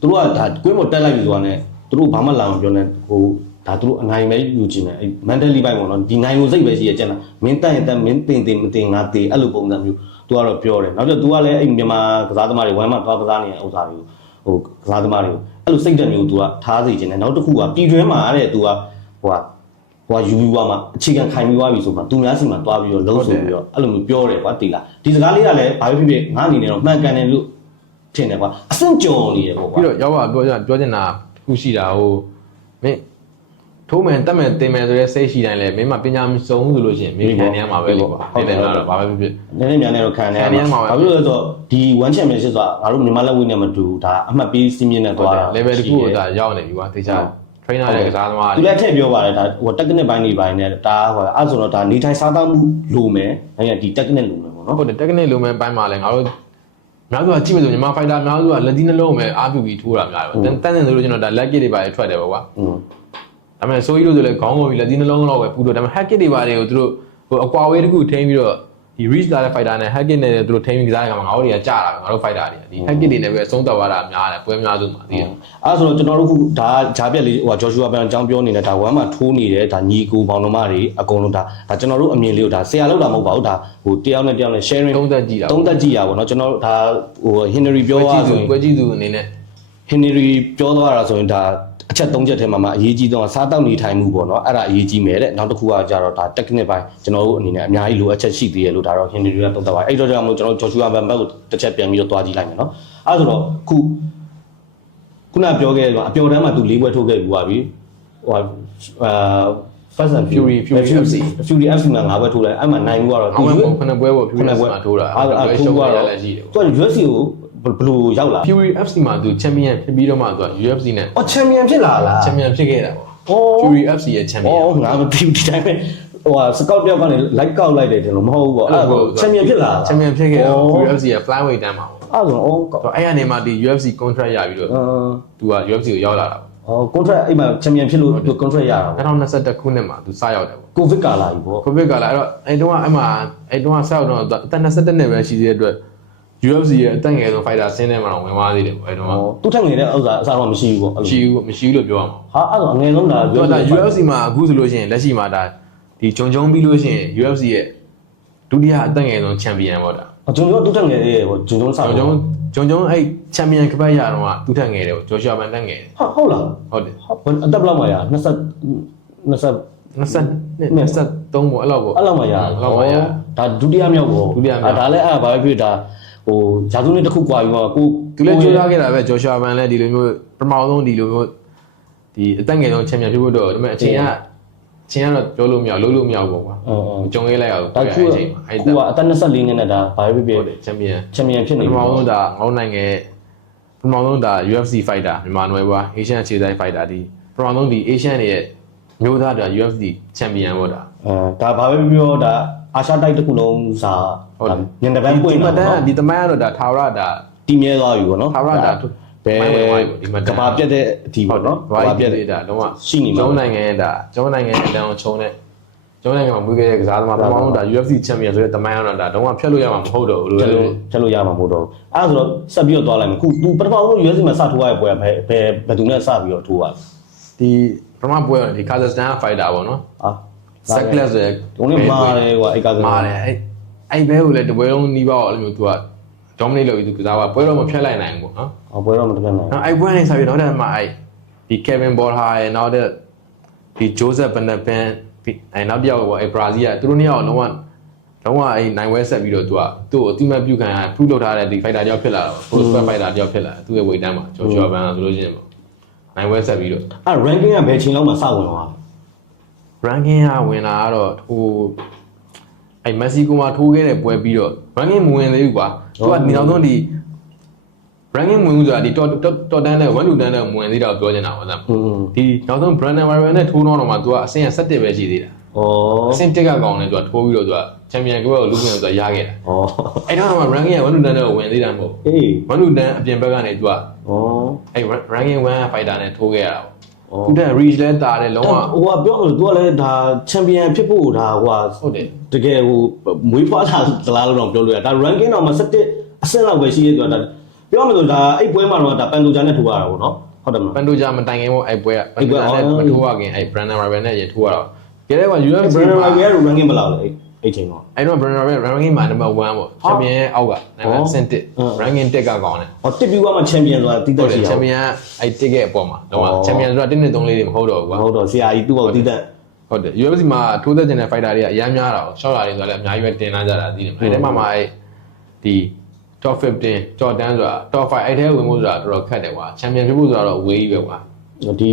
သူတို့ကဒါကွင်းပေါ်တက်လိုက်ပြီဆိုတာ ਨੇ သူတို့ဘာမှလာမပြောနဲ့ဟိုဒါသူတို့အနိုင်ပဲယူချင်တယ်အဲ့ mentally ဘိုင်းပေါ့เนาะဒီနိုင်ကိုစိတ်ပဲရှိရကျန်တာမင်းတက်ရင်တက်မင်းတင်မတင်ငါတေအဲ့လိုပုံစံမျိုး तू ကတော့ပြောတယ်နောက်ကျ तू ကလည်းအဲ့မြန်မာကစားသမားတွေဝမ်းမှာသွားကစားနေတဲ့ဥစ္စာတွေကိုဟိုကစားသမားတွေကိုအဲ့လိုစိတ်ဓာတ်မျိုး तू ကထားစေချင်တယ်နောက်တစ်ခုကပြည်တွင်းမှာတဲ့ तू ကဟိုယူပြီးသွားမှာအခြေခံခိုင်ပြီးသွားပြီဆိုမှသူများစီမှာသွားပြီးတော့လုံးဆိုပြီးတော့အဲ့လိုမျိုးပြောတယ်ကွာတိလားဒီစကားလေးကလည်းဘာဖြစ်ဖြစ်ငါအနေနဲ့တော့မှန်ကန်တယ်လို့ထင်တယ်ကွာအဆင့်ကျော်နေတယ်ပေါ့ကွာ ပြီးတော့ရောက်ပါပြောချင်တာခုရှိတာဟိုမင်းထိုးမယ်တက်မယ်တင်မယ်ဆိုတဲ့စိတ်ရှိတိုင်းလဲမင်းမပညာမစုံဘူးဆိုလို့ရှိရင်မင်းခံနေရမှာပဲလေကွာဟုတ်တယ်တော့ဘာပဲဖြစ်ဖြစ် နည်းနည်းများနေတော့ခံနေရမှာဘာဖြစ်လို့လဲဆိုတော့ဒီ one championship ဆိုတာငါတို့မြန်မာလက်ဝဲနဲ့မတူဒါအမှတ်ပေးစီးမြင့်နဲ့သွားတာ level တစ်ခုကိုဒါရောက်နေပြီကွာတေချာ trainer ရဲ့ကစားသမား သူလည်းထည့်ပြောပါတယ်ဒါဟို technical ဘိုင်းတွေဘိုင်းနဲ့ဒါဟိုအဲ့ဆိုတော့ဒါနေထိုင်စားသောက်မှုလိုမယ်အဲ့ဒီ technical လိုမယ်ပေါ့နော် ဟုတ်တယ် technical လိုမဲ့ပိုင်းမှာလဲငါတို့များစွာကြည့်မယ်ဆိုမြန်မာ fighter များစွာလက်ဒီနှလုံးပဲအားပြုပြီးထိုးတာများတယ်တန်းတင်ဆိုလို့ကျွန်တော်ဒါ leg kick တွေပါထွက်တယ်ပေါ့ကွာဒါပေမဲ့ဆိုကြီးလို့ဆိုလဲခေါင်းကုန်ပြီးလက်ဒီနှလုံးတော့ပဲပူတော့ဒါပေမဲ့ hack kick တွေပါတွေကိုသူတို့ဟိုအကွာဝေးတစ်ခုထိန်းပြီးတော့ဒီ reach လာတဲ့ fighter နဲ့ hack kick နဲ့သူတို့ထိန်းပြီးကစားရမှာငါတို့တွေကကြာတာပဲငါတို့ fighter တွေဒီ hack kick တွေနဲ့ပဲအဆုံးသတ်သွားတာများတယ်ပွဲများစုမှာသိတယ်အဲ့ဆိုတော့ကျွန်တော်တို့ခုဒါဂျာပြက်လေးဟိုဂျော်ရှူအာဘန်အကြောင်းပြောနေတဲ့ဒါဝမ်းမှာထိုးနေတဲ့ဒါညီကိုပေါင်တော်မတွေအကုန်လုံးဒါကျွန်တော်တို့အမြင်လေးကိုဒါဆရာလောက်တာမဟုတ်ပါဘူးဒါဟိုတယောက်နဲ့တယောက်နဲ့ sharing သုံးသက်ကြည့်တာ သုံးသက်ကြည့်ရပါတော့ကျွန်တော်တို့ဒါဟို Henry ပြောရဆိုရင် ပွဲကြည့်သူအနေနဲ့ Henry ပြောသွားတာဆိုရင်ဒါအချက်၃ချက်ထဲမှာအရေးကြီးဆုံးကစားတောက်နေထိုင်မှုပေါ့နော်အဲ့ဒါအရေးကြီးမယ်တဲ့နောက်တစ်ခုကကြတော့ဒါ technical ပိုင်းကျွန်တော်တို့အနေနဲ့အများကြီးလိုအပ်ချက်ရှိသေးတယ်လို့ဒါတော့ Henry ကသုံးသပ်ပါတယ်အဲ့တော့ကြောင့်မို့ကျွန်တော်တို့ Joshua Van Beck ကိုတစ်ချက်ပြန်ပြီးတော့တွားကြည့်လိုက်မယ်နော်အဲ့ဆိုတော့ခုနပြောခဲ့တယ်အပျော်တမ်းမှာသူ၄ပွဲထိုးခဲ့ပြီးသွားပြီဟိုFast and Fury Fury FC မှာ၅ပွဲထိုးလိုက်အဲ့မှာနိုင်ဘူးကတော့ ခုနှစ်ပွဲပေါ့ Fury FC မှာထိုးတာအဲ့ရှုံးရလည်းရှိတယ် သူက UFC ကိုဘယ်လိုရောက်လာ Fury FC မှာသူ champion ဖြစ်ပြီးတော့မှသူက UFC နဲ့ champion ဖြစ်လာလား champion ဖြစ်ခဲ့တာပေါ့ Fury FC ရဲ့ champion ငါမသိဘူးဒီတိုင်းပဲဟိုစကောက်တယောက်ကနေ like ကောက်လိုက်တယ်ကျွန်တော်မဟုတ်ဘူးပေါ့အဲ့ဒါ champion ဖြစ်လာ champion ဖြစ်ခဲ့တာ Fury FC ရဲ့ flyweight တန်းမှာပေါ့ အဲ့ဆိုအဲ့ကနေမှဒီ UFC contract ရပြီးတော့သူက UFC ကိုရောက်လာတာပေါ့ contract အဲ့မှာ champion ဖြစ်လို့သူ contract ရတာပေါ့2021ခုနှစ်မှာသူစရောက်တယ်ပေါ့ covid ကာလာကြီးပေါ့ covid ကာလာအဲ့တော့အဲ့တုန်းကအဲ့တုန်းကစရောက်တော့အသက်22နှစ်ပဲရှိသေးတဲ့အတွက် UFC ရဲ့အသက်ငယ်ဆုံး fighter ဆင်းထဲမှာတော့ဝင်သွားသေးတယ်ပေါ့အဲ့တုန်းကသူထက်ငယ်တဲ့ဥစ္စာအစားတော့မရှိဘူးပေါ့မရှိဘူးလို့ပြောရမှာဟာအဲ့တော့အငယ်ဆုံးဒါ UFC မှာအခုဆိုလို့ရှိရင်လက်ရှိမှာဒါဒီဂျုံဂျုံပြီးလို့ရှိရင် UFC ရဲ့ဒုတိယအသက်ငယ်ဆုံး champion ပေါ့ဒါဂျုံသူထက်ငယ်သေးတယ်ပေါ့ဂျုံစဂျုံအဲ့ champion ကပတ်ရတော့သူထက်ငယ်တယ်ပေါ့ဂျော်ရှာဘန်တက်ငယ်တယ်ဟာဟုတ်လားဟုတ်တယ်အသက်ဘယ်လောက်မှရ20 23ပေါ့အဲ့လောက်ပေါ့အဲ့လောက်မှရဒါဒုတိယမြောက်ပေါ့ဒါလည်းအဲ့ဘာဖြစ်ဒါဟိုဂျာစုနဲ့တစ်ခုကွာပြီးတော့ကိုသူလည်းကြိုးစားခဲ့တာပဲဂျော်ရှာဘန်လည်းဒီလိုမျိုးပထမဆုံးဒီလိုမျိုးဒီအသက်ငယ်ဆုံး champion ဖြစ်ဖို့တော့ဒါပေမဲ့အချိန်ကတော့ပြောလို့မရလို့မရဘူးပေါ့ကွာကြုံခဲ့လိုက်ရအောင်ဒါခုကအသက်24နှစ်နဲ့ဒါဘာဖြစ်ဖြစ် champion ဖြစ်နေပြီပထမဆုံးဒါငေါနိုင်ငံပထမဆုံးဒါ UFC fighter မြန်မာနွယ်ဘွား Asian ခြေဆိုင် fighter ဒီပထမဆုံးဒီ Asian ရဲ့မျိုးသားဒါ UFC champion ပေါ့ဒါဒါဘာပဲပြောဒါ အာရှတိုက်တစ်ခုလုံးစာညနေပိုင်းပွင့် ဒီ တာ မတ နော် န်းဒီတမန်ကတော့ဒါထာဝရဒါ တည်မြဲသွားပြီပေါ့နော် ထာဝရဒါ ဘယ်ကဘာပြတ်တဲ့အထီပေါ့နော် ဘာပြက်တဲ့ဒါလုံးဝ ရှိနေမှာ ကျောင်းနိုင်ငံရဲ့ဒါကျောင်းနိုင်ငံရဲ့အတန်းကိုခြုံတဲ့ကျောင်းနိုင်ငံမှာမွေးခဲ့တဲ့ကစားသမားပထမဆုံးဒါ UFC champion ဆိုတဲ့တမန်ကတော့ဒါလုံးဝဖျက်လို့ရမှာမဟုတ်တော့ဘူးလို့ ချက်လို့ရမှာမဟုတ်တော့အဲ့ဒါဆိုတော့ဆက်ပြီးတော့သွားလိုက်မယ်ခု तू ပထမဆုံး US မှာစထိုးရတဲ့ပွဲကဘယ်သူနဲ့စပြီးတော့ထိုးရလဲ ဒီပထမပွဲကတော့ဒီကာဇက်စတန်ဖိုက်တာပေါ့နော် ဟာ ဆက်ကလစ်ဆိုတဲ့ ုံနဲ့မာတယ်ကွာအဲ့ကစား မာတယ်အဲ့ဘဲကိုလည်းတပွဲလုံးနီးပါတော့အဲ့လိုမျိုး तू က dominate လုပ်ပြီး तू ကစားပါပွဲတော့မဖျက်လိုက်နိုင်ဘူးပေါ့နော် ဟောပွဲတော့မတစ်ဖက်နိုင် အဲ့ပွဲနဲ့ဆက်ပြီးတော့တဲ့မှာအဲ့ဒီ Kevin Borja ရဲ့နောက်တဲ့ဒီ Joseph Benapan အဲ့နောက်တစ်ယောက်ပေါ့အဲ့ဘရာဇီးကသူတို့နှစ်ယောက်လုံးဝအဲ့နိုင်ဝဲဆက်ပြီးတော့ तू ကသူ့ကိုအတိမတ်ပြုခံရဖူးလုပ်ထားတဲ့ဒီ fighter တယောက်ဖြစ်လာတော့ pro squad fighter တယောက်ဖြစ်လာသူ့ရဲ့ weight တန်းမှာကျော်ကျော်ပန်းဆိုလို့ရှိရင်ပေါ့နိုင်ဝဲဆက်ပြီးတော့ အဲ့ ranking ကဘယ်ချိန်လောက်မှစဝင်သွား ranking ကဝင်လာတော့ဟိုအဲ့မက်ဆီကိုမှာထိုးခဲ့တဲ့ပွဲပြီးတော့ ranking မဝင်သေးဘူးကွာသူကဒီနောက်ဆုံးဒီ ranking ဝင်ဘူးဆိုတာဒီ top တန်းနဲ့1 to တန်းနဲ့ဝင်သေးတာကိုပြောနေတာပေါ့နော်ဒီနောက်ဆုံး Brandon Royval နဲ့ထိုးတော့မှသူကအဆင့်17ပဲရှိသေးတာ ဩ အဆင့်1ကကောင်းတယ်သူကထိုးပြီးတော့သူက champion ကိုလူဝင်ဆိုရခဲ့တာ ဩ အဲ့တော့မှ ranking က1 to တန်းနဲ့ဝင်သေးတာမဟုတ် အေး 1 to တန်းအပြင်ဘက်ကနေသူက ဩ အဲ့ ranking 1 fighter နဲ့ထိုးခဲ့ရတာပေါ့သူတဲ့ reach လဲတာတယ်လုံးဝ ဟိုကပြောလို့ तू ကလည်းဒါ champion ဖြစ်ဖို့ဒါဟိုက ဟုတ်တယ် တကယ်ဟိုမွေးဖွားတာသလားလို့တော့ပြောလို့ရဒါ ranking တော့မ17အဆင့်လောက်ပဲရှိသေးတယ်ဒါပြောမှဆိုဒါအဲ့ပွဲမှာတော့ဒါပန်တိုဂျာနဲ့ထိုးရတာပေါ့နော်ဟုတ်တယ်မလား ပန်တိုဂျာမတိုင်ခင်ပေါ့အဲ့ပွဲကပန်တိုဂျာနဲ့မထိုးရခင်အဲ့ Brandon Royval နဲ့ရထိုးရတော့ကဲတဲ့က UFC Brandon မှာ Royval ရဲ့ ranking ဘယ်လောက်လဲအဲ့ချိန်တော့ အဲ့တော့ Brandon Royval ranking မှာ number 1ပေါ့ champion ရဲ့အောက်က number 1 ranking 1ကကောင်းတယ် ဟောတစ်ပြီးွားမှာ champion ဆိုတာတိတက်ရှိရအောင် champion အဲ့ ticket အပေါ်မှာတော့ champion ဆိုတာ1 2 3 4တွေမဟုတ်တော့ဘူးကွာ ဟုတ်တော့ဆရာကြီးသူ့ဘောတိတက် ဟုတ်တယ် UFC မှာထိုးသက်ကျင်တဲ့ fighter တွေကအများများတာကိုရှော့တာတွေဆိုလည်းအများကြီးပဲတင်လာကြတာသိတယ်အဲ့ထဲမှာမှအဲ့ဒီ top 15 top 10ဆိုတာ top 5အဲ့ထဲဝင်ဖို့ဆိုတာတော်တော်ခက်တယ်ကွာ champion ဖြစ်ဖို့ဆိုတာတော့ဝေးကြီးပဲကွာ ဒီ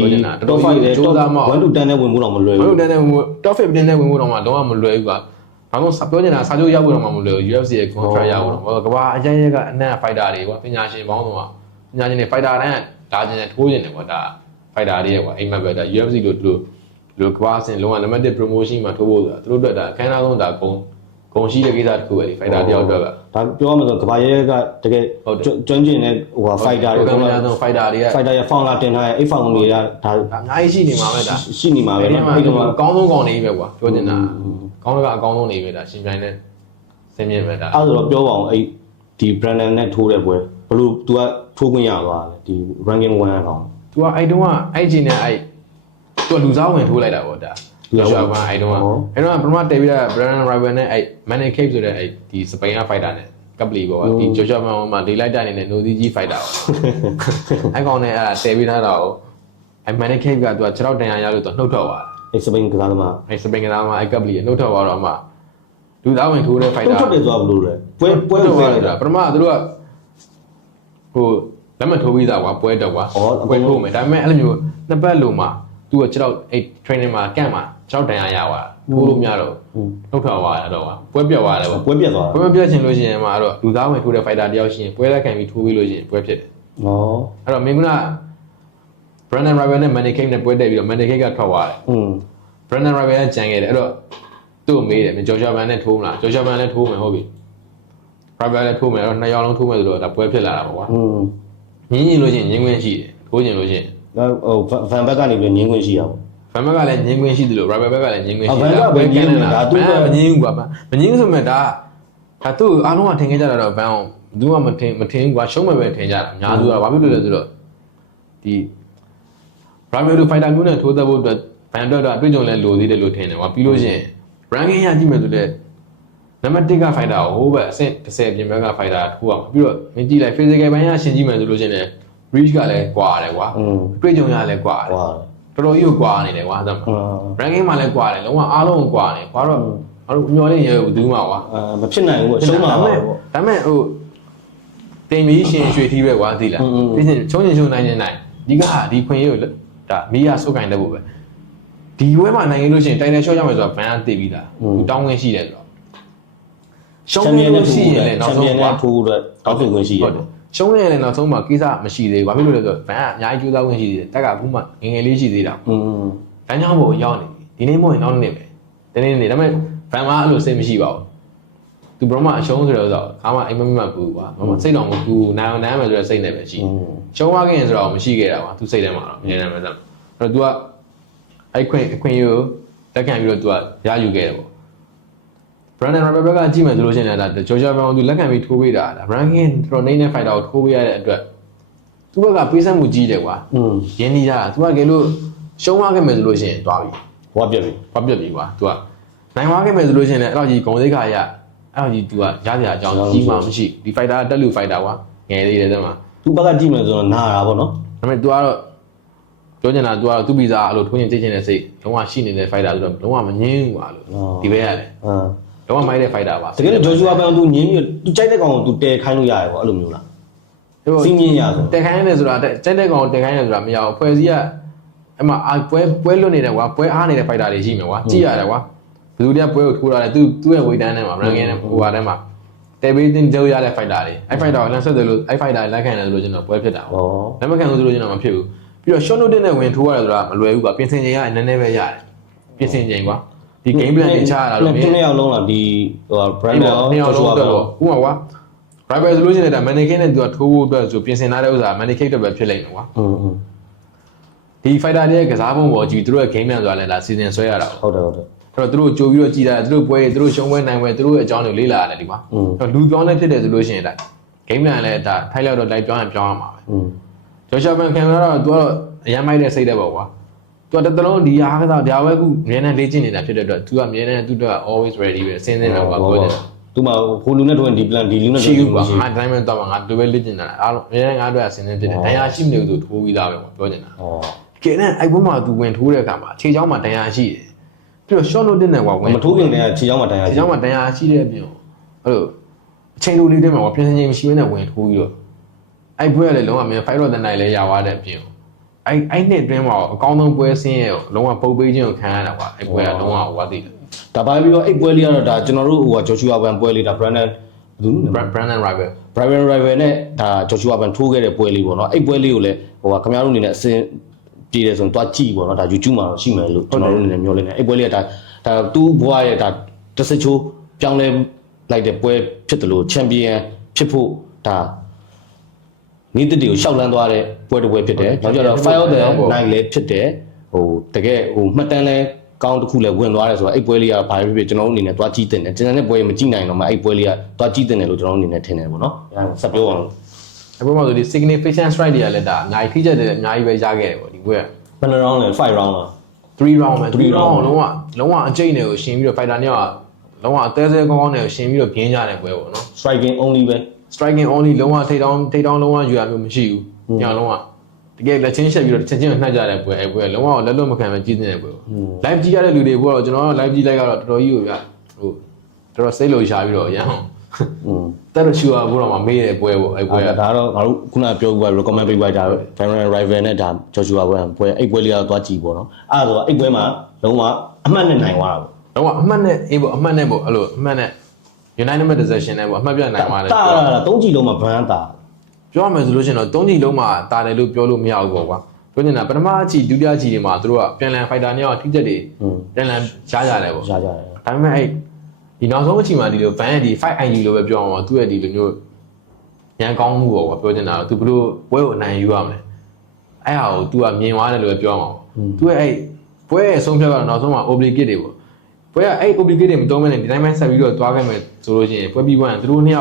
top 5နဲ့ top 1 to 10နဲ့ဝင်မှုတော့မလွယ် ဘယ် ဘူး လိုတန်းတဲ့ဝင် top 15နဲ့ဝင်ဖို့တော့မှတော့မလွယ်ဘူးကွာဘာလို့ပြောနေတာစာချုပ်ရောက်ဖို့တော့မှမလွယ်ဘူး UFC ရဲ့ contract ရောက်ဖို့တော့ကဘာအရင်ရက်ကအနက် fighter တွေကွာပညာရှင်ပေါင်းတော့ပညာရှင်တွေ fighter တန်းလာကျင်တယ်ထိုးကျင်တယ်ကွာဒါ fighter တွေရဲ့ကွာအိမ်မက်ပဲဒါ UFC လို့သူတို့ကဘာစင်လုံးဝ limited promotion မှာထိုးဖို့ဆိုတာသူတို့အတွက်ဒါအခမ်းအနားဆုံးဒါဂုံရှိတဲ့ကိစ္စတစ်ခုပဲဒီ fighter တယောက်အတွက်က ဒါပြောမှဆိုကဘာရဲကတကယ်ကျွမ်းကျင်တဲ့ဟို fighter တွေ ကမှန်းဆုံး fighter တွေက fighter ရ founder တင်ထားတဲ့အဲ့ founder တွေကဒါ အများကြီးရှိနေမှာပဲဒါ ရှိနေမှာပဲ အဲ့ဒီ နော် မှာ အဲ့ဒီမှာ အကောင်းဆုံးကောင်နေပဲကွာပြောချင်တာကောင်းတော့အကောင်းဆုံးနေပဲဒါရှင်ပြိုင်နဲ့စင်မြင့်ပဲဒါ အဲ့ဒါတော့ပြောပါအောင်အဲ့ဒီ Brandon နဲ့ထိုးတဲ့ပွဲဘလို့ तू ကထိုးခွင့်ရသွားတယ်ဒီ ranking 1အကောင် तू ကအဲ့တုန်းကအဲ့ချိန်နဲ့အဲ့ तू လူစားဝင်ထိုးလိုက်တာပေါ့ဒါလူစားဝင်အဲ့တုန်းကပထမတက်ပြီးတာ Brandon Royval နဲ့အဲ့ Manny Cape ဆိုတဲ့အဲ့ဒီစပိန်က fighter နဲ့ကပ်ပလီပေါ့ဒီ Joshua Man မှာ daylight တိုင်းနဲ့ no DG fighter ပေါ့အဲ့ကောင်နဲ့အဲ့တဲပြီးထားတာကိုအဲ့ Manny Cape က तू က6တော့တန်ရရလို့ तू နှုတ်ထွက်သွားတယ် အဲ့စပိန်ကစားသမား အဲ့စပိန်ကသားမှာအဲ့ကပ်ပလီနှုတ်ထွက်သွားတော့မှလူသားဝင်ထိုးတဲ့ fighter ထုတ်တယ်ဆိုတာဘလို့လဲပွဲကိုဖယ်လိုက်တာ ပထမသူတို့ကဟိုလက်မထိုးပြီးသားကွာပွဲတော့ကွာပွဲထိုးမယ်ဒါပေမဲ့အဲ့လိုမျိုးနှစ်ပတ်လုံးမှာသူက6တော့အဲ့ training မှာကန့်မှာ6တန်ရရသွားထိုးလို့မရတော့နှုတ်ထွက်သွားရတော့ပွဲပြတ်သွားတယ်ပေါ့ ပွဲပြတ်သွားတာ ပွဲပြတ်ချင်လို့ရှိရင်မှာတော့လူသားဝင်ထိုးတဲ့ fighter တယောက်ရှိရင်ပွဲလက်ခံပြီးထိုးပြီးလို့ရှိရင်ပွဲဖြစ်တယ် ဩ အဲ့တော့မင်းက Brandon Royval နဲ့ Manny Cape နဲ့ပွဲတက်ပြီးတော့ Manny Cape ကထွက်သွားတယ် Brandon Royval ကကြံခဲ့တယ်အဲ့တော့သူ့ကိုမေးတယ်မင်း Joshua Man နဲ့ထိုးမလား Joshua Man လည်းထိုးမယ်ဟုတ်ပြီ Royval လည်းထိုးမယ်အဲ့တော့နှစ်ယောက်လုံးထိုးမယ်ဆိုတော့ဒါပွဲဖြစ်လာတာပေါ့ကွာညင်းလို့ရှိရင်ညင်းခွင့်ရှိတယ်ထိုးကျင်လို့ရှိရင် ဟိုဗန်ဘက်ကနေပြီးညင်းခွင့်ရှိရအောင် ဖန်ဘက်ကလည်းညင်းခွင့်ရှိတယ်လို့ Royval ဘက်ကလည်းညင်းခွင့်ရှိ ဘန်ဘက်ကပဲညင်းနေတာ သူကမညင်းဘူးကွာမညင်းဆိုမဲ့ဒါသူ့အားလုံးကထင်ခဲ့ကြတာတော့ဘန်အောင်သူကမထင်ဘူးကွာရှုံးမယ်ပဲထင်ကြတာအများစုကဘာဖြစ်လို့လဲဆိုတော့ဒီ Royval တို့ fighter မျိုးနဲ့ထိုးသက်ဖို့အတွက်ဘန်တော့အတွေ့အကြုံလည်းလိုသေးတယ်လို့ထင်တယ်ကွာပြီးလို့ရှိရင် ranking ရကြည့်မယ်ဆိုလည်းနံပါတ်1က fighter ကိုဟိုဘက်အဆင့်30ပြင်ဘက်က fighter ထိုးအောင်ပြီးတော့မင်းကြည့်လိုက် physical ဘိုင်းရရှင်းကြည့်မယ်ဆိုလို့ရှိရင် reach ကလည်းကွာတယ်ကွာအတွေ့အကြုံရလည်းကွာတယ်တော်တော်ကြီးကိုကွာနေတယ်ကွာအဲ့ဒါ ranking မှာလည်းကွာတယ်လုံးဝအားလုံးကိုကွာတယ်ကွာတော့ဘာလို့မျောလေးရဲဘူးမှာကွာ မဖြစ်နိုင်ဘူးရှုံးမှာပေါ့ ဒါမဲ့ဟိုတင်ပြီးရှင်ရွှေထီးပဲကွာသိလားပြီးရင်ချုံချင်ချုံနိုင်နေနိုင်ဒီကဒီခွင်ရေးကိုဒါမီးရဆုတ်ကင်တဲ့ဖို့ပဲဒီဝဲမှာနိုင်လို့ရှိရင်တိုင်တယ်ရှော့ရမယ်ဆိုတာဘန်ကသိပြီးသားသူတောင်းဝင်ရှိတယ်ဆိုတော့ရှုံးနေလို့ရှိရင်လည်းနောက်ဆုံးက ထိုးတော့တောက်ခွင့်ရှိရ ဟုတ်တယ်ရှုံးနေရင်လည်းနောက်ဆုံးမှာကိစ္စမရှိသေးဘူးဘာဖြစ်လို့လဲဆိုတော့ဘန်ကအများကြီးကြိုးစားဝင်ရှိသေးတယ်တက်ကအခုမှငငယ်လေးရှိသေးတာလမ်းကြောင်းပေါ်ရောက်နေပြီဒီနေ့မဟုတ်ရင်နောက်နေ့ပဲဒီနေ့ဒါပေမဲ့ ဖန်မှာအဲ့လိုစိတ်မရှိပါဘူးသူဘရောမအရှုံးဆိုတော့ခါမှအိမ်မမတ်ဘူးကွာမမစိတ်တော်မကူနိုင်အောင်နိုင်မယ်ဆိုတဲ့စိတ်နဲ့ပဲရှိရှုံးသွားခင်ဆိုတော့မရှိခဲ့တာကွာသူစိတ်ထဲမှာတော့မြင်နေမှာစမ်းအဲ့တော့ तू ကအဲ့ခွင့်ယူတက်ခံပြီးတော့ तू ကရယူခဲ့တယ်ပေါ့ Brandon Roberts ကကြည့်မယ်ဆိုလို့ရှိရင်လည်းဒါ Georgia Brown သူလက်ခံပြီးထိုးပေးတာဒါ Ranking တော်နေနဲ့ fighter ကိုထိုးပေးရတဲ့အတွက်သူဘက်ကပေးဆက်မှုကြီးတယ်ကွာရင်းနှီးတာ तू ကကဲလို့ရှုံးသွားခဲ့မယ်ဆိုလို့ရှိရင်တွားပြီ ဟောပြက်ပြီ ကွာ तू ကနိုင်သွားခဲ့မယ်ဆိုလို့ရှိရင်လည်းအဲ့တော့ကြီးဂုံစိတ်ခါရအဲ့တော့ကြီး तू ကရစရာအကြောင်းကြီးမှမရှိဒီ fighter တက်လူ fighter ကွာငယ်သေးတယ်တဲ့မှာ သူဘက်ကကြည့်မယ်ဆိုတော့နာတာပေါ့နော်ဒါပေမဲ့ तू ကတော့ပြောချင်တာ तू ကတော့သူ့ဗီဇာအဲ့လိုထိုးရင်သိချင်တဲ့စိတ်လုံးဝရှိနေတဲ့ fighter ဆိုတော့လုံးဝမငြင်းဘူးကွာလို့ဒီဘက်ရတယ်လုံးဝမိုက်တဲ့ fighter ပါတကယ်လို့ Joshua ဘန်သူငင်းပြီးသူကြိုက်တဲ့ကောင်ကိုသူတဲခိုင်းလို့ရတယ်ပေါ့အဲ့လိုမျိုးလားစီးမြင်ရဆိုတဲခိုင်းရတယ်ဆိုတာကြိုက်တဲ့ကောင်တဲခိုင်းရတယ်ဆိုတာမရဘူးဖွဲ့စည်းကအဲ့မှာပွဲလွတ်နေတယ်ကွာပွဲအားနေတဲ့ fighter တွေရှိမယ်ကွာကြည့်ရတယ်ကွာဘယ်သူတွေကပွဲကိုထိုးရတယ်သူ့ရဲ့ weight တန်းထဲမှာ ranking နဲ့ဟိုဟာထဲမှာတဲဘေးတင်ကြောက်ရတဲ့ fighter တွေအဲ့ fighter ကိုလမ်းဆက်တယ်လို့အဲ့ fighter လက်ခံတယ်ဆိုလို့ကျွန်တော်ပွဲဖြစ်တာပေါ့လက်မခံလို့ဆိုလို့ကျွန်တော်မဖြစ်ဘူးပြီးတော့ short notice နဲ့ဝင်ထိုးရတယ်ဆိုတာမလွယ်ဘူးကွာပြင်ဆင်ချိန်ကနည်းနည်းပဲရတယ်ပြင်ဆင်ချိန်ကွာဒီ game plan တွေချရတာလို့နှစ်ယောက်လုံးလားဒီဟို Brandon ရော Joshua တော့ဥပမာကွာ rival ဆိုလို့ရှိရင်ဒါ mannequin နဲ့သူကထိုးဖို့အတွက်ဆိုပြင်ဆင်ထားတဲ့ဥစ္စာ mannequin တော့ပဲဖြစ်လိမ့်မယ်ကွာဒီ fighter တွေရဲ့ကစားပုံပေါ်ကြည့်သူတို့ရဲ့ game plan ဆိုတာလည်းဒါ season ဆွဲရတာဟုတ်တယ်အဲ့တော့သူတို့ကြိုပြီးတော့ကြည်တာသူတို့ပွဲသူတို့ရှုံးပွဲနိုင်ပွဲသူတို့ရဲ့အကြောင်းတွေလေ့လာရတယ်ဒီကွာအဲ့တော့လူပြောင်းလဲဖြစ်တယ်ဆိုလို့ရှိရင်ဒါ game plan လည်းဒါထိုက်လောက်တော့ live ပြောင်းရင်ပြောင်းရမှာပဲJoshua Ban ခံရတော့သူကတော့အရင်မိုက်တဲ့စိတ်တဲ့ပေါ့ကွာသူကတလုံးဒီအားကစားဒါပဲခုအများနဲ့လေ့ကျင့်နေတာဖြစ်တဲ့အတွက်သူကအများနဲ့သူတို့က always ready ပဲအစင်းစင်းပဲကွာပြောတယ်သူမှဟိုလူနဲ့တော့ဒီ plan ဒီလူနဲ့ရှိဘူးကွာငါတိုင်းမဲ့တော့ငါတို့ပဲလေ့ကျင့်တာအားလုံးအများနဲ့ငါတို့ကအစင်းစင်းဖြစ်တယ်တရားရှိမနေဘူးသူထိုးပြီးသားပဲကွာပြောနေတာကဲနဲ့အဲ့ဘုံမှာသူဝင်ထိုးတဲ့အခါမှာခြေချောင်းမှာတရားရှိတယ်ပြီးတော့ short notice နဲ့ကွာဝင်မထိုးခင်တည်းကခြေချောင်းမှာတရားရှိခြေချောင်းမှာတရားရှိတဲ့အပြင်အဲ့လိုအချိန်လိုလေးတွေမှာကွာပြင်ဆင်ချိန်မရှိဘဲနဲ့ဝင်ထိုးပြီးတော့အဲ့ဘွဲကလည်းလုံးဝမြန် fight တော့တဲ့နိုင်လဲရသွားတဲ့အပြင်အဲ့နှစ်အတွင်းမှာအကောင်းဆုံးပွဲဆင်းရဲ့လုံးဝပုတ်ပေးခြင်းကိုခံရတာကွာအဲ့ပွဲကလုံးဝဝါသိတယ်ဒါပါပြီးတော့အဲ့ပွဲလေးကတော့ဒါကျွန်တော်တို့ဟိုက Joshua Ban ပွဲလေးဒါ Brandon Rival နဲ့ဒါ Joshua Ban ထိုးခဲ့တဲ့ပွဲလေးပေါ့နော်အဲ့ပွဲလေးကိုလည်းဟိုကခင်ဗျားတို့အနေနဲ့အစင်ပြည်တယ်ဆိုရင်တွားကြည့်ပေါ့နော်ဒါ YouTube မှာတော့ရှိမယ်လို့ကျွန်တော်တို့အနေနဲ့ပြောနေတယ်အဲ့ပွဲလေးကဒါသူ့ဘွားရဲ့ဒါတစ်စချိုးပြောင်းလဲလိုက်တဲ့ပွဲဖြစ်တယ်လို့ champion ဖြစ်ဖို့ဒါနေ့တည်းကိုရှောက်လန်းသွားတဲ့ပွဲတစ်ပွဲဖြစ်တယ်။နောက်ကျတော့ fire of the night လည်းဖြစ်တယ်။ဟိုတကယ်ဟိုမှတ်တမ်းလဲကောင်းတစ်ခုလည်းဝင်သွားတယ်ဆိုတော့အဲ့ပွဲလေးကဘာဖြစ်ဖြစ်ကျွန်တော်တို့အနေနဲ့တွားကြည့်တင်တယ်။ကျန်တဲ့ပွဲမကြည့်နိုင်တော့မှအဲ့ပွဲလေးကတွားကြည့်တင်တယ်လို့ကျွန်တော်တို့အနေနဲ့ထင်တယ်ပေါ့နော်။အဲဆက်ပြောအောင်။အဲ့ပွဲမှာဆိုဒီ significant strike တွေကလည်းဒါအများကြီးထိချက်တယ်အများကြီးပဲရခဲ့တယ်ပေါ့ဒီပွဲကဘယ်နှ round လဲ5 round လား3 round ပဲ3 round လုံးဝအကျိတ်တွေကိုရှင်ပြီးတော့ fighter တွေကလုံးဝအသေးသေးကောင်းကောင်းတွေကိုရှင်ပြီးတော့ပြင်းကြတဲ့ပွဲပေါ့နော် striking only ပဲstriking only လုံးဝထိတောင်းလုံးဝယူရမျိုးမရှိဘူးညလုံးဝတကယ်လက်ချင်းရှက်ပြီးတော့ချင်းချင်းနှက်ကြတဲ့ပွဲအဲ့ပွဲလုံးဝလက်လွတ်မခံပဲကြီးနေတဲ့ပွဲပေါ့ live ကြည့်ရတဲ့လူတွေပေါ့ကျွန်တော်တို့ live ကြည့်လိုက်ကတော့တော်တော်ကြီးကိုဗျဟိုတော်တော်စိတ်လို့ရှားပြီးတော့ရအောင်တက်တော့ရှူရဘူးတော့မမေးတဲ့ပွဲပေါ့အဲ့ပွဲကဒါတော့ငါတို့ခုနပြောပြ recommend ပေးလိုက်တာ Brandon Rival နဲ့ဒါ Joshua Ban ပွဲအဲ့ပွဲလေးကတော့သွားကြည့်ပေါ့နော်အဲ့ဒါဆိုအဲ့ပွဲမှာလုံးဝအမှတ်နဲ့နိုင်သွားတာပေါ့လုံးဝအမှတ်နဲ့အေးပေါ့အမှတ်နဲ့ပေါ့အဲ့လိုအမှတ်နဲ့ United decision နဲ့ပေါ့အမှတ်ပြနိုင်သွားတယ်တာ3ကြည့်လုံးမှာဘန်းတာပြောရမယ်ဆိုလို့ရှိရင်တော့3ကြည့်လုံးမှာတာတယ်လို့ပြောလို့မရဘူးပေါ့ကွာပြောနေတာပထမအကြည့်ဒုတိယကြည့်တွေမှာသူတို့ကပြန်လည် fighter နဲ့ထိချက်တွေပြန်လည်ရှားကြတယ်ပေါ့ရှားကြတယ်ဒါပေမဲ့အဲ့ဒီနောက်ဆုံးအချိန်မှာဒီလို van ရဲ့ဒီ fight IG လို့ပဲပြောအောင်ပါသူ့ရဲ့ဒီလိုမျိုးရန်ကောင်းမှုပေါ့ကွာပြောနေတာသူဘလို့ပွဲကိုအနိုင်ယူရမယ်အဲ့ဟာကို तू ကမြင်သွားတယ်လို့ပဲပြောအောင်သူရဲ့အဲ့ပွဲရဲ့ဆုံးဖြတ်ကတော့နောက်ဆုံးမှာ obligate တွေပေါ့ပွဲကအဲ့ obligate တွေမသုံးမနဲ့ဒီတိုင်းမှဆက်ပြီးတော့သွားခဲ့မယ်ဆိုလို့ရှိရင်ပွဲပြီးသွားရင်သူတို့နှစ်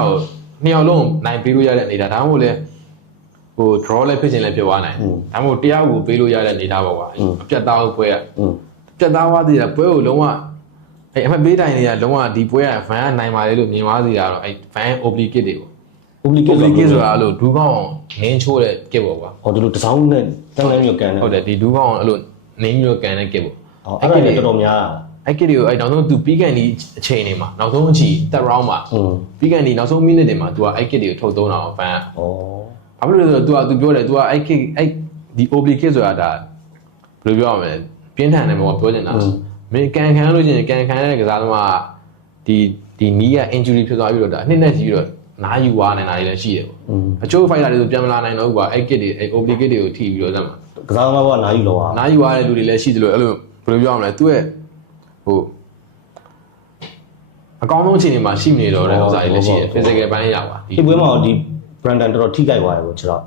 ယောက်လုံးနိုင်ပေးလို့ရတဲ့အနေဒါမှမဟုတ်လေဟို draw လည်းဖြစ်ချင်လည်းဖြစ်သွားနိုင်ဒါမှမဟုတ်တရားကိုပေးလို့ရတဲ့အနေဒါပေါ့ကွာအပြတ်သားပွဲကပြတ်သားသွားသေးတယ်ပွဲကိုလုံးဝအဲ့အမှတ်ပေးတိုင်းတွေကလုံးဝဒီပွဲက van ကနိုင်ပါလေလို့မြင်သွားစီတာတော့အဲ့ van obligate တွေပေါ့ obligate ဆိုတာအဲ့လိုဒူးကောင်းနင်းချိုးတဲ့ kit ပေါ့ကွာဟောဒီလိုတစောင်းနဲ့တန်းလန်းမျိုးကန်တယ်ဟုတ်တယ်ဒီဒူးကောင်းအဲ့လိုနင်းမျိုးကန်တဲ့ kit ပေါ့အဲ့ဒါလည်းတော်တော်များအဲ့ kit တွေကိုအဲ့နောက်ဆုံး तू ပြီးကန်ဒီအချိန်တွေမှာနောက်ဆုံးအချိန် third round မှာပြီးကန်ဒီနောက်ဆုံး minute တွေမှာ तू ကအဲ့ kit တွေကိုထုတ်သုံးတာဗန်ကဘာဖြစ်လို့လဲဆိုတော့ तू ပြောတယ် तू ကအဲ့ kit အဲ့ဒီ obligate ဆိုတာဒါဘယ်လိုပြောရမလဲပြင်းထန်တယ်ပေါ့ပြောနေတာမင်းကန်ခံလို့ရှိရင်ကန်ခံရတဲ့ကစားသမားဒီနီးက injury ဖြစ်သွားပြီးတော့ဒါနှစ်နဲ့ကြီးပြီးတော့နားယူသွားနေတာတွေလည်းရှိတယ်ပေါ့အချို့ fighter တွေဆိုပြန်မလာနိုင်တော့ဘူးကွာအဲ့ kit တွေအဲ့ obligate တွေကိုထိပြီးတော့ဇက်မှာကစားသမားကနားယူသွားတဲ့လူတွေလည်းရှိတယ်လို့အဲ့လိုဘယ်လိုပြောရမလဲသူ့ရဲ့ဟို အကောင်းဆုံးအခြေအနေမှာရှိနေတော့တဲ့ဥစ္စာတွေလည်းရှိတယ် physical ဘိုင်းရပါ ဒီပွဲမှာဒီ Brandon တော်တော်ထိကြိုက်သွားတယ်ပေါ့ကျွန်တော်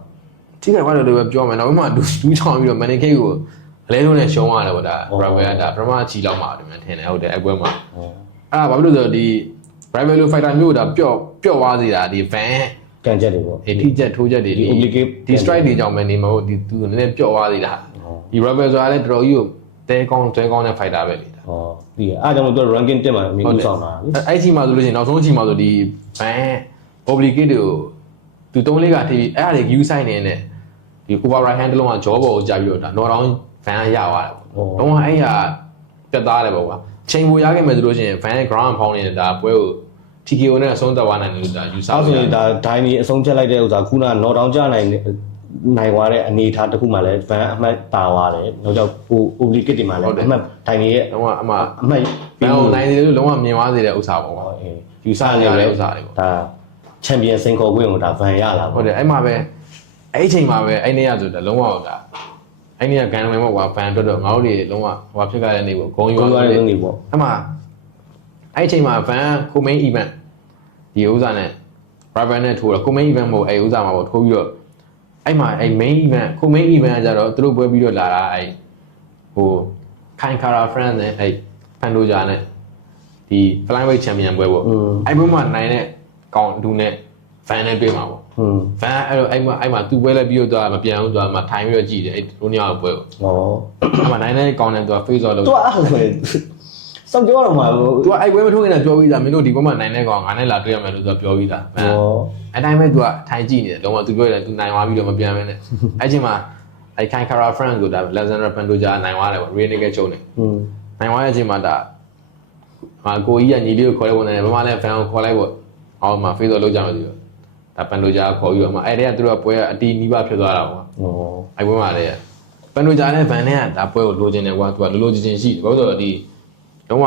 ထိခိုက်သွားတယ်လို့ပဲပြောမယ်နောက်မှဒူးချောင်းပြီးတော့ Mannequin ကိုအလဲလုံးနဲ့ရှုံးရတယ်ပေါ့ဒါ Rival ကဒါပထမချီလောက်မှာတယ်မြန်ထင်တယ်ဟုတ်တယ်အဲ့ပွဲမှာအဲ့ဒါဘာဖြစ်လို့ဆိုတော့ဒီ Rival လို fighter မျိုးဒါပျော့သွားစေတာဒီ van ကန်ချက်တွေပေါ့ ထိချက်ထိုးချက်တွေဒီ strike တွေကြောင့်ပဲနေမဟုတ်ဒီသူနည်းနည်းပျော့သွားစေတာဒီ Rival ဆိုတာလည်းတော်တော်ကြီးကိုတဲကောင်းတဲ့ fighter ပဲလေဒါ ဟောဒီအားကြောင့်သူ ranking တက်မှာအမြင်ဦးဆောင်တာလေ အဲ့ချီမှာဆိုလို့ရှိရင်နောက်ဆုံးချီမှာဆိုဒီ van obligate တွေကိုသူ3လေးကထိအဲ့ဒါတွေ view site နေနဲ့ဒီ over right hand တလုံးက jaw ပေါ်ကိုကြာပြီးတော့ဒါ knock down van ရသွားတယ်ပေါ့တော့အဲ့ဟာတက်သားတယ်ပေါ့ကွာချိန်ကိုရခဲ့မယ်ဆိုလို့ရှိရင် van ground ဖောင်းနေတဲ့ဒါပွဲကို TKO နဲ့အဆုံးသတ်သွားနိုင်တယ်လို့ဒါယူဆအဲ့ဆိုရင်ဒါဒိုင်းကြီးအဆုံးဖြတ်လိုက်တဲ့ဥစ္စာခုန knock down ကြနိုင်သွားတဲ့အနေအထားတစ်ခုမှလည်း van အမှတ်ပါသွားတယ်နောက်ကြောင့် obligate တွေမှာလည်းအမှတ်ဒိုင်းကြီးရဲ့ လုံးဝအမှ အမှတ် ဘယ်လိုနိုင်တယ်လို့လုံးဝမြင်သွားစေတဲ့ဥစ္စာပေါ့ကွာယူဆနေရတဲ့ဥစ္စာတွေပေါ့ ဒါ champion စိန်ခေါ်ခွင့်ကိုဒါ van ရလာ ဟုတ်တယ်အဲ့မှာပဲအဲ့ချိန်မှာပဲအဲ့နေ့ကဆိုတာလုံးဝဒါအဲ့နေ့ကဂန်ဝင်ပေါ့ကွာ van အတွက်တော့ငါတို့တွေလုံးဝဟိုဖြစ်ကြတဲ့နေ့ပေါ့ဂုံယူရတဲ့နေ့ပေါ့အဲ့မှာအဲ့ချိန်မှာ van ကို main event ဒီဥစ္စာနဲ့ rival နဲ့ထိုးတော့ကို main event မို့အဲ့ဥစ္စာမှာပေါ့ထိုးပြီးတော့အဲ့မှာအဲ့ main event ကို main event ကကြတော့သူတို့ပွဲပြီးတော့လာတာအဲ့ဟို Kai Kara friend နဲ့အဲ့ Pandoja နဲ့ဒီ flyweight champion ပွဲပေါ့အဲ့ပွဲမှာနိုင်တဲ့ကောင်ဒူနဲ့ fan နဲ့တွေ့မှာပေါ့fan အဲ့တော့အဲ့မှာသူပွဲလဲပြီးတော့သူကမပြန်ဘူးသူကမှထိုင်ပြီးတော့ကြည့်တယ်အဲ့လိုညောင်ပွဲပေါ့ဟောအဲ့မှာနိုင်တဲ့ကောင်နဲ့သူက face off လုပ်သူကအဲ့ဆိုရင်စောင့်ကြောတော့မှာသူ ကအဲ့ပွဲမထိုးခင်ကပြောပြီးသားမင်းတို့ဒီပွဲမှာနိုင်တဲ့ကောင်ငါနဲ့လာတွေ့ရမယ်လို့သူကပြောပြီးသားဟောအဲ့တိုင်းပဲသူကထိုင်ကြည့်နေတယ်လုံးဝသူပြောတယ်သူနိုင်သွားပြီးတော့မပြန်ဘဲနဲ့အဲ့ချိန်မှာအဲ့ Kai Kara friend ဆိုတာ Alexander Pantoja နိုင်သွားတယ်ပေါ့ Real Naked ချုပ်နေနိုင်သွားတဲ့အချိန်မှာဒါကိုကြီးကညီလေးကိုခေါ်လိုက်ပုံနဲ့ဘာမှလည်း fan ကိုခေါ်လိုက်ပေါ့အော်မှာ face off လုပ်ကြမယ်သူဒါ Pantoja ခေါ်ပြီးတော့မှအဲ့တည်းကသူတို့ကပွဲကအတီးနီးပါဖြစ်သွားတာပေါ့အဲ့ပွဲမှာလည်း Pantoja နဲ့ fan နဲ့ကဒါပွဲကိုလိုချင်တယ်ကွာသူကလိုချင်ရှိတယ်ဘာလို့ဆိုတော့ဒီလုံးဝ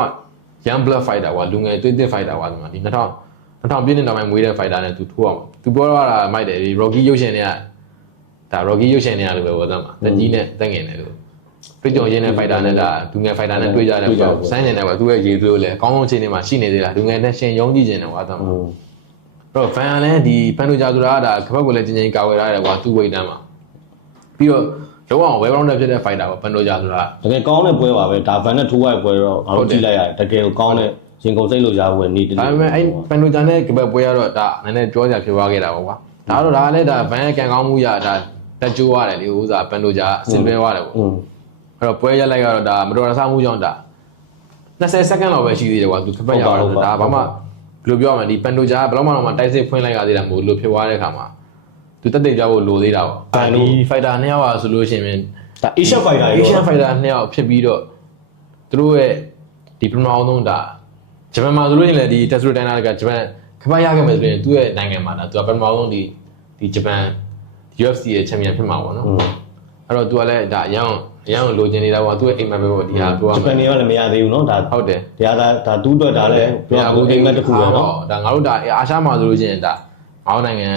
young blood fighter ကွာလူငယ်သွေးသစ် fighter ကွာဒီမှာဒီ2000ပြည့်နှစ်နောက်ပိုင်းမွေးတဲ့ fighter နဲ့သူထိုးအောင်သူပြောတော့တာမိုက်တယ်ဒီ Rocky ရုပ်ရှင်တွေကဒါ Rocky ရုပ်ရှင်တွေကလိုပဲပေါ့သားမှာတက်ကြီးနဲ့တက်ငယ်နဲ့လို့တွေ့ကြုံရင်းတဲ့ fighter နဲ့ဒါလူငယ် fighter နဲ့တွေ့ကြတယ်ပေါ့ဆိုင်းနေတယ်ကွာသူရဲ့ရေသွေးကိုလည်းအကောင်းဆုံးအခြေအနေမှာရှိနေသေးတာလူငယ်နဲ့ရှင်ယုံကြည်ခြင်းတယ်ကွာသားမှာအဲ့တော့ fan လည်းဒီ Pantoja ဆိုတာကဒါခပတ်ကိုလည်းချင်းချင်းကာဝယ်ရတယ်ကွာသူ့ weight တန်းမှာပြီးတော့လုံးဝ well rounded ဖြစ်တဲ့ fighter ပေါ့ Pantoja ဆိုတာတကယ်ကောင်းတဲ့ပွဲပါပဲဒါ van နဲ့ထိုးရတဲ့ပွဲတော့ငါတို့ကြည့်လိုက်ရတယ်တကယ်ကိုကောင်းတဲ့ရင်ကုန်စိတ်လို့ရဖို့နေတည်းဒါပေမဲ့အဲ့ Pantoja နဲ့ကပတ်ပွဲရတော့ဒါနည်းနည်းပြောစရာဖြစ်သွားခဲ့တာပေါ့ကွာဒါတော့ဒါလည်းဒါ van ကန်ကောင်းမှုရဒါတက်ကြိုးရတယ်လေဥစား Pantoja အစစ်လွဲသွားတယ်ပေါ့အဲ့တော့ပွဲရလိုက်ကတော့ဒါမတော်တဆမှုကြောင့်ဒါ20စက္ကန့်လောက်ပဲရှိသေးတယ်ကွာသူကပတ်ရတော့ဒါဘာမှဘယ်လိုပြောရမလဲဒီ Pantoja ကဘယ်တော့မှတော့တိုက်စစ်ဖွင့်လိုက်ရသေးတာမဟုတ်လို့ဖြစ်သွားတဲ့ခါမှာသူတက်တဲ့ကြောက်ဖို့လိုသေးတာပေါ့ဒီ fighter 2ယောက်อ่ะဆိုလို့ရှိရင်ဒါ Asian fighter 2ယောက်ဖြစ်ပြီးတော့သူတို့ရဲ့ဒီပထမအောင်ဆုံးဒါဂျပန်မှာဆိုလို့ရှိရင်လည်းဒီ Tetsuya Tanaka ကဂျပန်ခပတ်ရခဲ့မယ်ဆိုရင်သူ့ရဲ့နိုင်ငံမှာဒါသူကပထမအောင်ဆုံးဒီဂျပန် UFC ရဲ့ချန်ပီယံဖြစ်မှာပေါ့နော်အဲ့တော့သူကလည်းဒါအရန်လိုချင်နေတာပေါ့သူ့ရဲ့အိမ်မက်ပဲပေါ့ဒီဟာပြောရမယ်ဂျပန်တွေကလည်းမရသေးဘူးเนาะဒါဟုတ်တယ်ဒါတူးတော့ဒါလည်းပြောအိမ်မက်တစ်ခုပဲเนาะဒါငါတို့ဒါအာရှမှာဆိုလို့ရှိရင်ဒါငါတို့နိုင်ငံ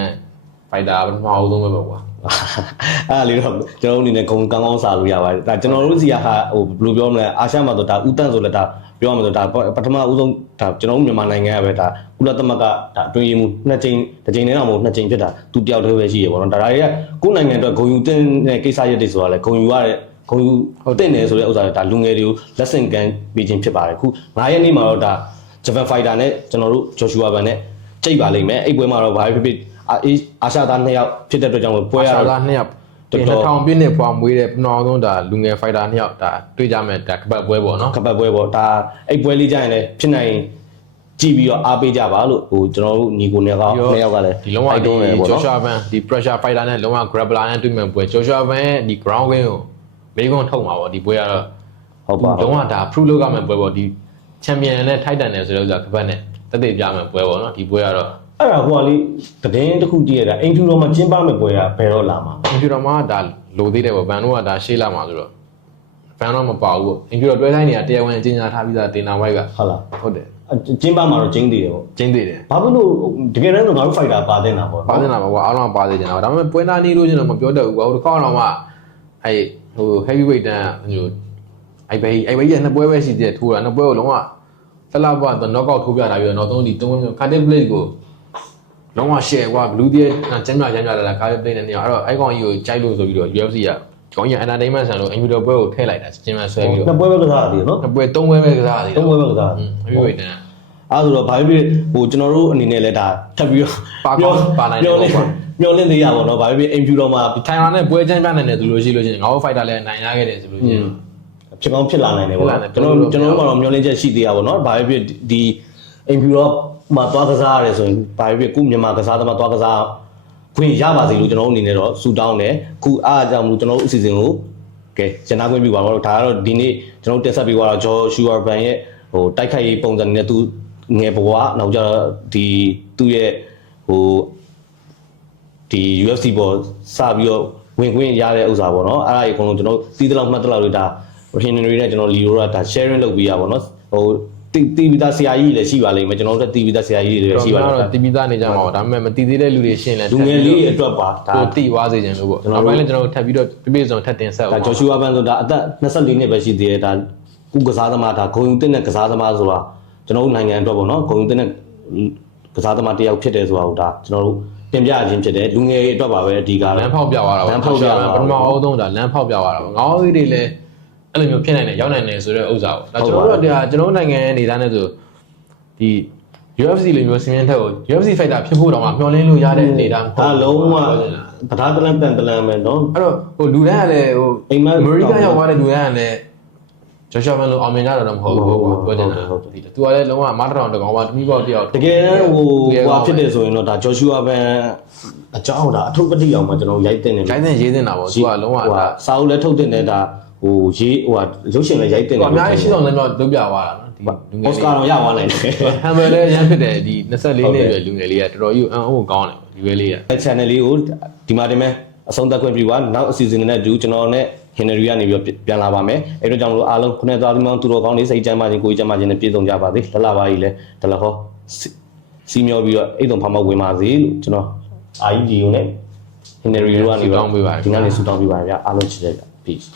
fighter ပထမအောင်ဆုံးပဲပေါ့ကွာအဲ့လေးတော့ကျွန်တော်တို့အနေနဲ့ကောင်းကောင်းစားလို့ရပါတယ်ဒါကျွန်တော်တို့စီကဟာဟိုဘယ်လိုပြောမလဲအာရှမှာဆိုဒါဥတန့်ဆိုလည်းဒါပြောရမှာဆိုဒါပထမဦးဆုံးဒါကျွန်တော်တို့မြန်မာနိုင်ငံကပဲဒါကုလသမဂ္ဂဒါအတွင်းရေးမှုနှစ်ကြိမ်တစ်ကြိမ်နဲ့တော့မဟုတ်နှစ်ကြိမ်ဖြစ်တာသူတယောက်တည်းပဲရှိရပေါ့နော်ဒါတွေကကိုယ်နိုင်ငံအတွက်ဂုဏ်ယူတဲ့ကိစ္စရပ်တွေဆိုတာလည်းဂုဏ်ယူရတဲ့ဂုဏ်ယူဟုတ်တဲ့နေဆိုတဲ့ဥစ္စာဒါလူငယ်တွေကိုလက်ဆင့်ကမ်းပေးခြင်းဖြစ်ပါတယ်ခု9ရက်နေ့မှာတော့ဒါဂျပန်ဖိုက်တာနဲ့ကျွန်တော်တို့ဂျော်ရှူအာဘန်နဲ့ကြိတ်ပါလိမ့်မယ်အဲ့ပွဲမှာတော့ဘာဖြစ်ဖြစ်အာရှသား2ယောက်ဖြစ်တဲ့အတွက်ကြောင့်ပွဲရတော့အာရှသား2ယောက်2000ပြည့်နှစ်ဖွာမွေးတဲ့ပထမဆုံးဒါလူငယ် fighter 2ယောက်ဒါတွေ့ကြမယ်ဒါကပတ်ပွဲပေါ့နော်ကပတ်ပွဲပေါ့ဒါအဲ့ပွဲလေးကြရင်လည်းဖြစ်နိုင်ကြည့်ပြီးတော့အားပေးကြပါလို့ဟိုကျွန်တော်တို့ညီကိုနဲ့က2ယောက်ကလည်းဒီလုံးဝဒီ Joshua Van ဒီ pressure fighter နဲ့လုံးဝ grappler နဲ့တွေ့မယ်ပွဲ Joshua Van ရဲ့ဒီ ground game ကိုမေးခွန်းထုတ်မှာပေါ့ဒီပွဲကတော့ဟုတ်ပါလုံးဝဒါ prove လုပ်ရမယ်ပွဲပေါ့ဒီ champion နဲ့ titan နဲ့ဆိုတော့ဥစားကပတ်နဲ့တက်တက်ပြမယ်ပွဲပေါ့နော်ဒီပွဲကတော့အဲ့ဒါဟိုကလေးသတင်းတစ်ခုကြည့်ရတာအင်ဖြူတော်မှာကျင်းပမယ်ပွဲကဘယ်တော့လာမှာအင်ဖြူတော်မှာဒါလိုသေးတယ်ပေါ့ဘန်တို့ကဒါရှေ့လာမှာဆိုတော့ဘန်တော့မပါဘူးပေါ့အင်ဖြူတော်တွဲတိုင်းတွေကတရားဝင်အကျဉ်းချထားပြီးသားတင်နာဝိုက်ကဟုတ်လားဟုတ်တယ်ကျင်းပမှာတော့ကျင်းသေးတယ်ပေါ့ကျင်းသေးတယ်ဘာဖြစ်လို့တကယ်တမ်းဆိုငါတို့ fighter ပါတင်တာပေါ့ပါတင်တာပေါ့အားလုံးပါသေးတယ်ဒါပေမဲ့ပွဲနာနေလို့ကျွန်တော်မပြောတတ်ဘူးကွာဟိုတစ်ခေါက်တော့မှအဲ့ဟို heavyweight တန်းဟိုအဲ့ဘေးကနှစ်ပွဲပဲရှိသေးတယ်ထိုးတာနှစ်ပွဲကိုလုံးဝ ဆက်လာပေါ့တော့ knockout ထိုးပြတာပြီးတော့နောက်ဆုံးဒီ3မျိုး Cardiff Blade ကိုလုံးဝ share ကွာ blue တဲ့ကျမ်းမြလာ Cardiff Blade နဲ့နေအောင်အဲ့တော့အဲ့ကောင်ကြီးကိုကြိုက်လို့ဆိုပြီးတော့ UFC ကခေါင်းကြီး entertainment ဆန်လို့ individual ပွဲကိုထည့်လိုက်တာကျင်းမဆွဲပြီးတော့ နှစ်ပွဲပဲကစားရတယ်နော် နှစ်ပွဲ3ပွဲပဲကစားရတယ် သုံးပွဲပဲကစား ပြီးပြီတန်း အဲ့ဆိုတော့ဘာဖြစ်ဟိုကျွန်တော်တို့အနေနဲ့လည်းဒါထပ်ပြီးတော့ ပါနိုင်တယ်ပေါ့ မျောလင့်သေးရပါတော့ဘာဖြစ်အိမ်ဖြူတော်မှာ ထိုင်ဝမ်နဲ့ပွဲချမ်းပြနိုင်တယ်ဆိုလို့ရှိလို့ချင်းငါတို့ fighter လည်းနိုင်ရခဲ့တယ်ဆိုလို့ချင်း ဖြစ်ကောင်းဖြစ်လာနိုင်တယ်ပေါ့ကျွန်တော်တို့ကတော့မျောလင့်ချက်ရှိသေးရပါတော့ဘာဖြစ်ဒီအိမ်ဖြူတော်မှာသွားကစားရတယ်ဆိုရင်ဘာဖြစ်ခုမြန်မာကစားသမားသွားကစားခွင့်ရပါစေလို့ကျွန်တော်တို့အနေနဲ့တော့ဆူတောင်းတယ်ခုအားအကြောင်းမလို့ကျွန်တော်တို့အစီအစဉ်ကိုကဲကျန်နာခွင့်ပြုပါတော့ဒါကတော့ဒီနေ့ကျွန်တော်တို့တင်ဆက်ပေးသွားတော့ဂျော်ရှူအာဘန်ရဲ့ဟိုတိုက်ခိုက်ရေးပုံစံနဲ့သူငယ်ဘဝနောက်ကျတော့ဒီသူ့ရဲ့ဟိုဒီ UFC ပေါ်စပြီးတော့ဝင်ခွင့်ရတဲ့ဥစ္စာပေါ့နော်အဲ့ဒါကြီးအကုန်လုံးကျွန်တော်တီးတလောက်မှတ်တလောက်လို့ဒါ Henry နဲ့ကျွန်တော် Leo ကဒါ sharing လုပ်ပေးရပါတော့ဟိုတီဗီသားဆရာကြီးလည်းရှိပါလိမ့်မယ်ကျွန်တော်တို့တီဗီသားဆရာကြီးတွေလည်းရှိပါလိမ့်မယ်တီဗီသားနေကြမှာပေါ့ဒါပေမဲ့မတီသေးတဲ့လူတွေရှင်းလဲ လူငယ်လေးအတွက်ပါဒါ ကိုတီသွားစေချင်လို့ပေါ့နောက်ပိုင်းလည်းကျွန်တော်တို့ထပ်ပြီးတော့ပြည့်စုံထပ်တင်ဆက်အောင် ဒါဂျော်ရှူအာဘန်ဆိုတာအသက်24နှစ်ပဲရှိသေးတယ်ဒါကုကစားသမားဒါဂုံယူတင်တဲ့ကစားသမားဆိုတာကျွန်တော်တို့နိုင်ငံအတွက်ပေါ့နော်ဂုံယူတင်တဲ့ကစားသမားတယောက်ဖြစ်တယ်ဆိုတာကိုဒါကျွန်တော်တို့တင်ပြခြင်းဖြစ်တယ်လူငယ်တွေအတွက်ပါပဲအဓိကလ မ်းဖောက်ပြသွားတာပေါ့လမ်းဖောက်ပြတာပထမအဆုံးဒါလမ်းဖောက်ပြသွားတာပေါ့ငေါးကြီးတွေလည်းအဲ့လိုမျိုးဖြစ်နိုင်တယ်ရောက်နိုင်တယ်ဆိုတဲ့ဥစ္စာပေါ့ဒါကျွန်တော်တို့ကကျွန်တော်နိုင်ငံအနေသားနဲ့ဆိုဒီ UFC လိုမျိုးစီမင်းထက်ကို UFC fighter ဖြစ်ဖို့တောင်မှမျှော်လင့်လို့ရတဲ့အနေသားမဟုတ်ဘူး ဒါလုံးဝပဓာတလန်ပန်တလန်ပဲနော် အဲ့တော့ဟိုလူတန်းကလည်းဟို အိမ်မက် အမေရိကန်ရောက်သွားတဲ့လူတန်းကလည်းဂျော်ရှော့မန်လိုအောင်မြင်ကြတော့မဟုတ်ဘူးပြောချင်တာဒီသူကလည်းလုံးဝမားတရောင်တကောင်ပါတမိပေါက်တယောက် တကယ်ဟိုဟွာဖြစ်တယ်ဆိုရင်တော့ဒါဂျော်ရှူအာဘန်အကြောင်းဒါအထုပ်ပတိအောင်မှကျွန်တော်ရိုက်တင်နေ ခိုင်းတဲ့ရေးတင်တာပေါ့သူကလုံးဝဒါ စာအုပ်လည်းထုတ်တင်တယ်ဒါဟိုရေးဟိုရုပ်ရှင်လည်းရိုက်တင်တယ် အများကြီးရှင်းအောင်လည်းတော့လုပ်ပြသွားတာနော်ဒီလူငယ် အော်စကာတော့ရသွားနိုင်တယ် ဟမ်ဘယ်လည်းရမ်းဖြစ်တယ်ဒီ24နှစ်ရွယ်လူငယ်လေးကတော်တော်ကြီးအံ့ဩကောင်းတယ်ဒီရွယ်လေးက channel လေးကိုဒီမှာတင်မယ်အဆုံးသတ်ခွင့်ပြုပါနောက်အစီအစဉ်နဲ့အတူကျွန်တော်နဲ့ Henry ကနေပြီးပြန်လာပါမယ်အဲ့တော့ကြောင့်မလို့အားလုံးခုနှစ်သားဒီမောင်သူတော်ကောင်းလေးစိတ်ချမ်းသာခြင်းကိုယ်ချမ်းသာခြင်းနဲ့ပြည့်စုံကြပါစေလလပါကြီးလဲဒလဟောစီမျောပြီးတော့အိတ်တုံဖာမောက်ဝင်ပါစေလို့ကျွန်တော် IGO နဲ့ Henry တို့ကနေပြီးဒီကနေဆူတောင်းပေးပါဗျာအားလုံးချစ်ကြပါ peace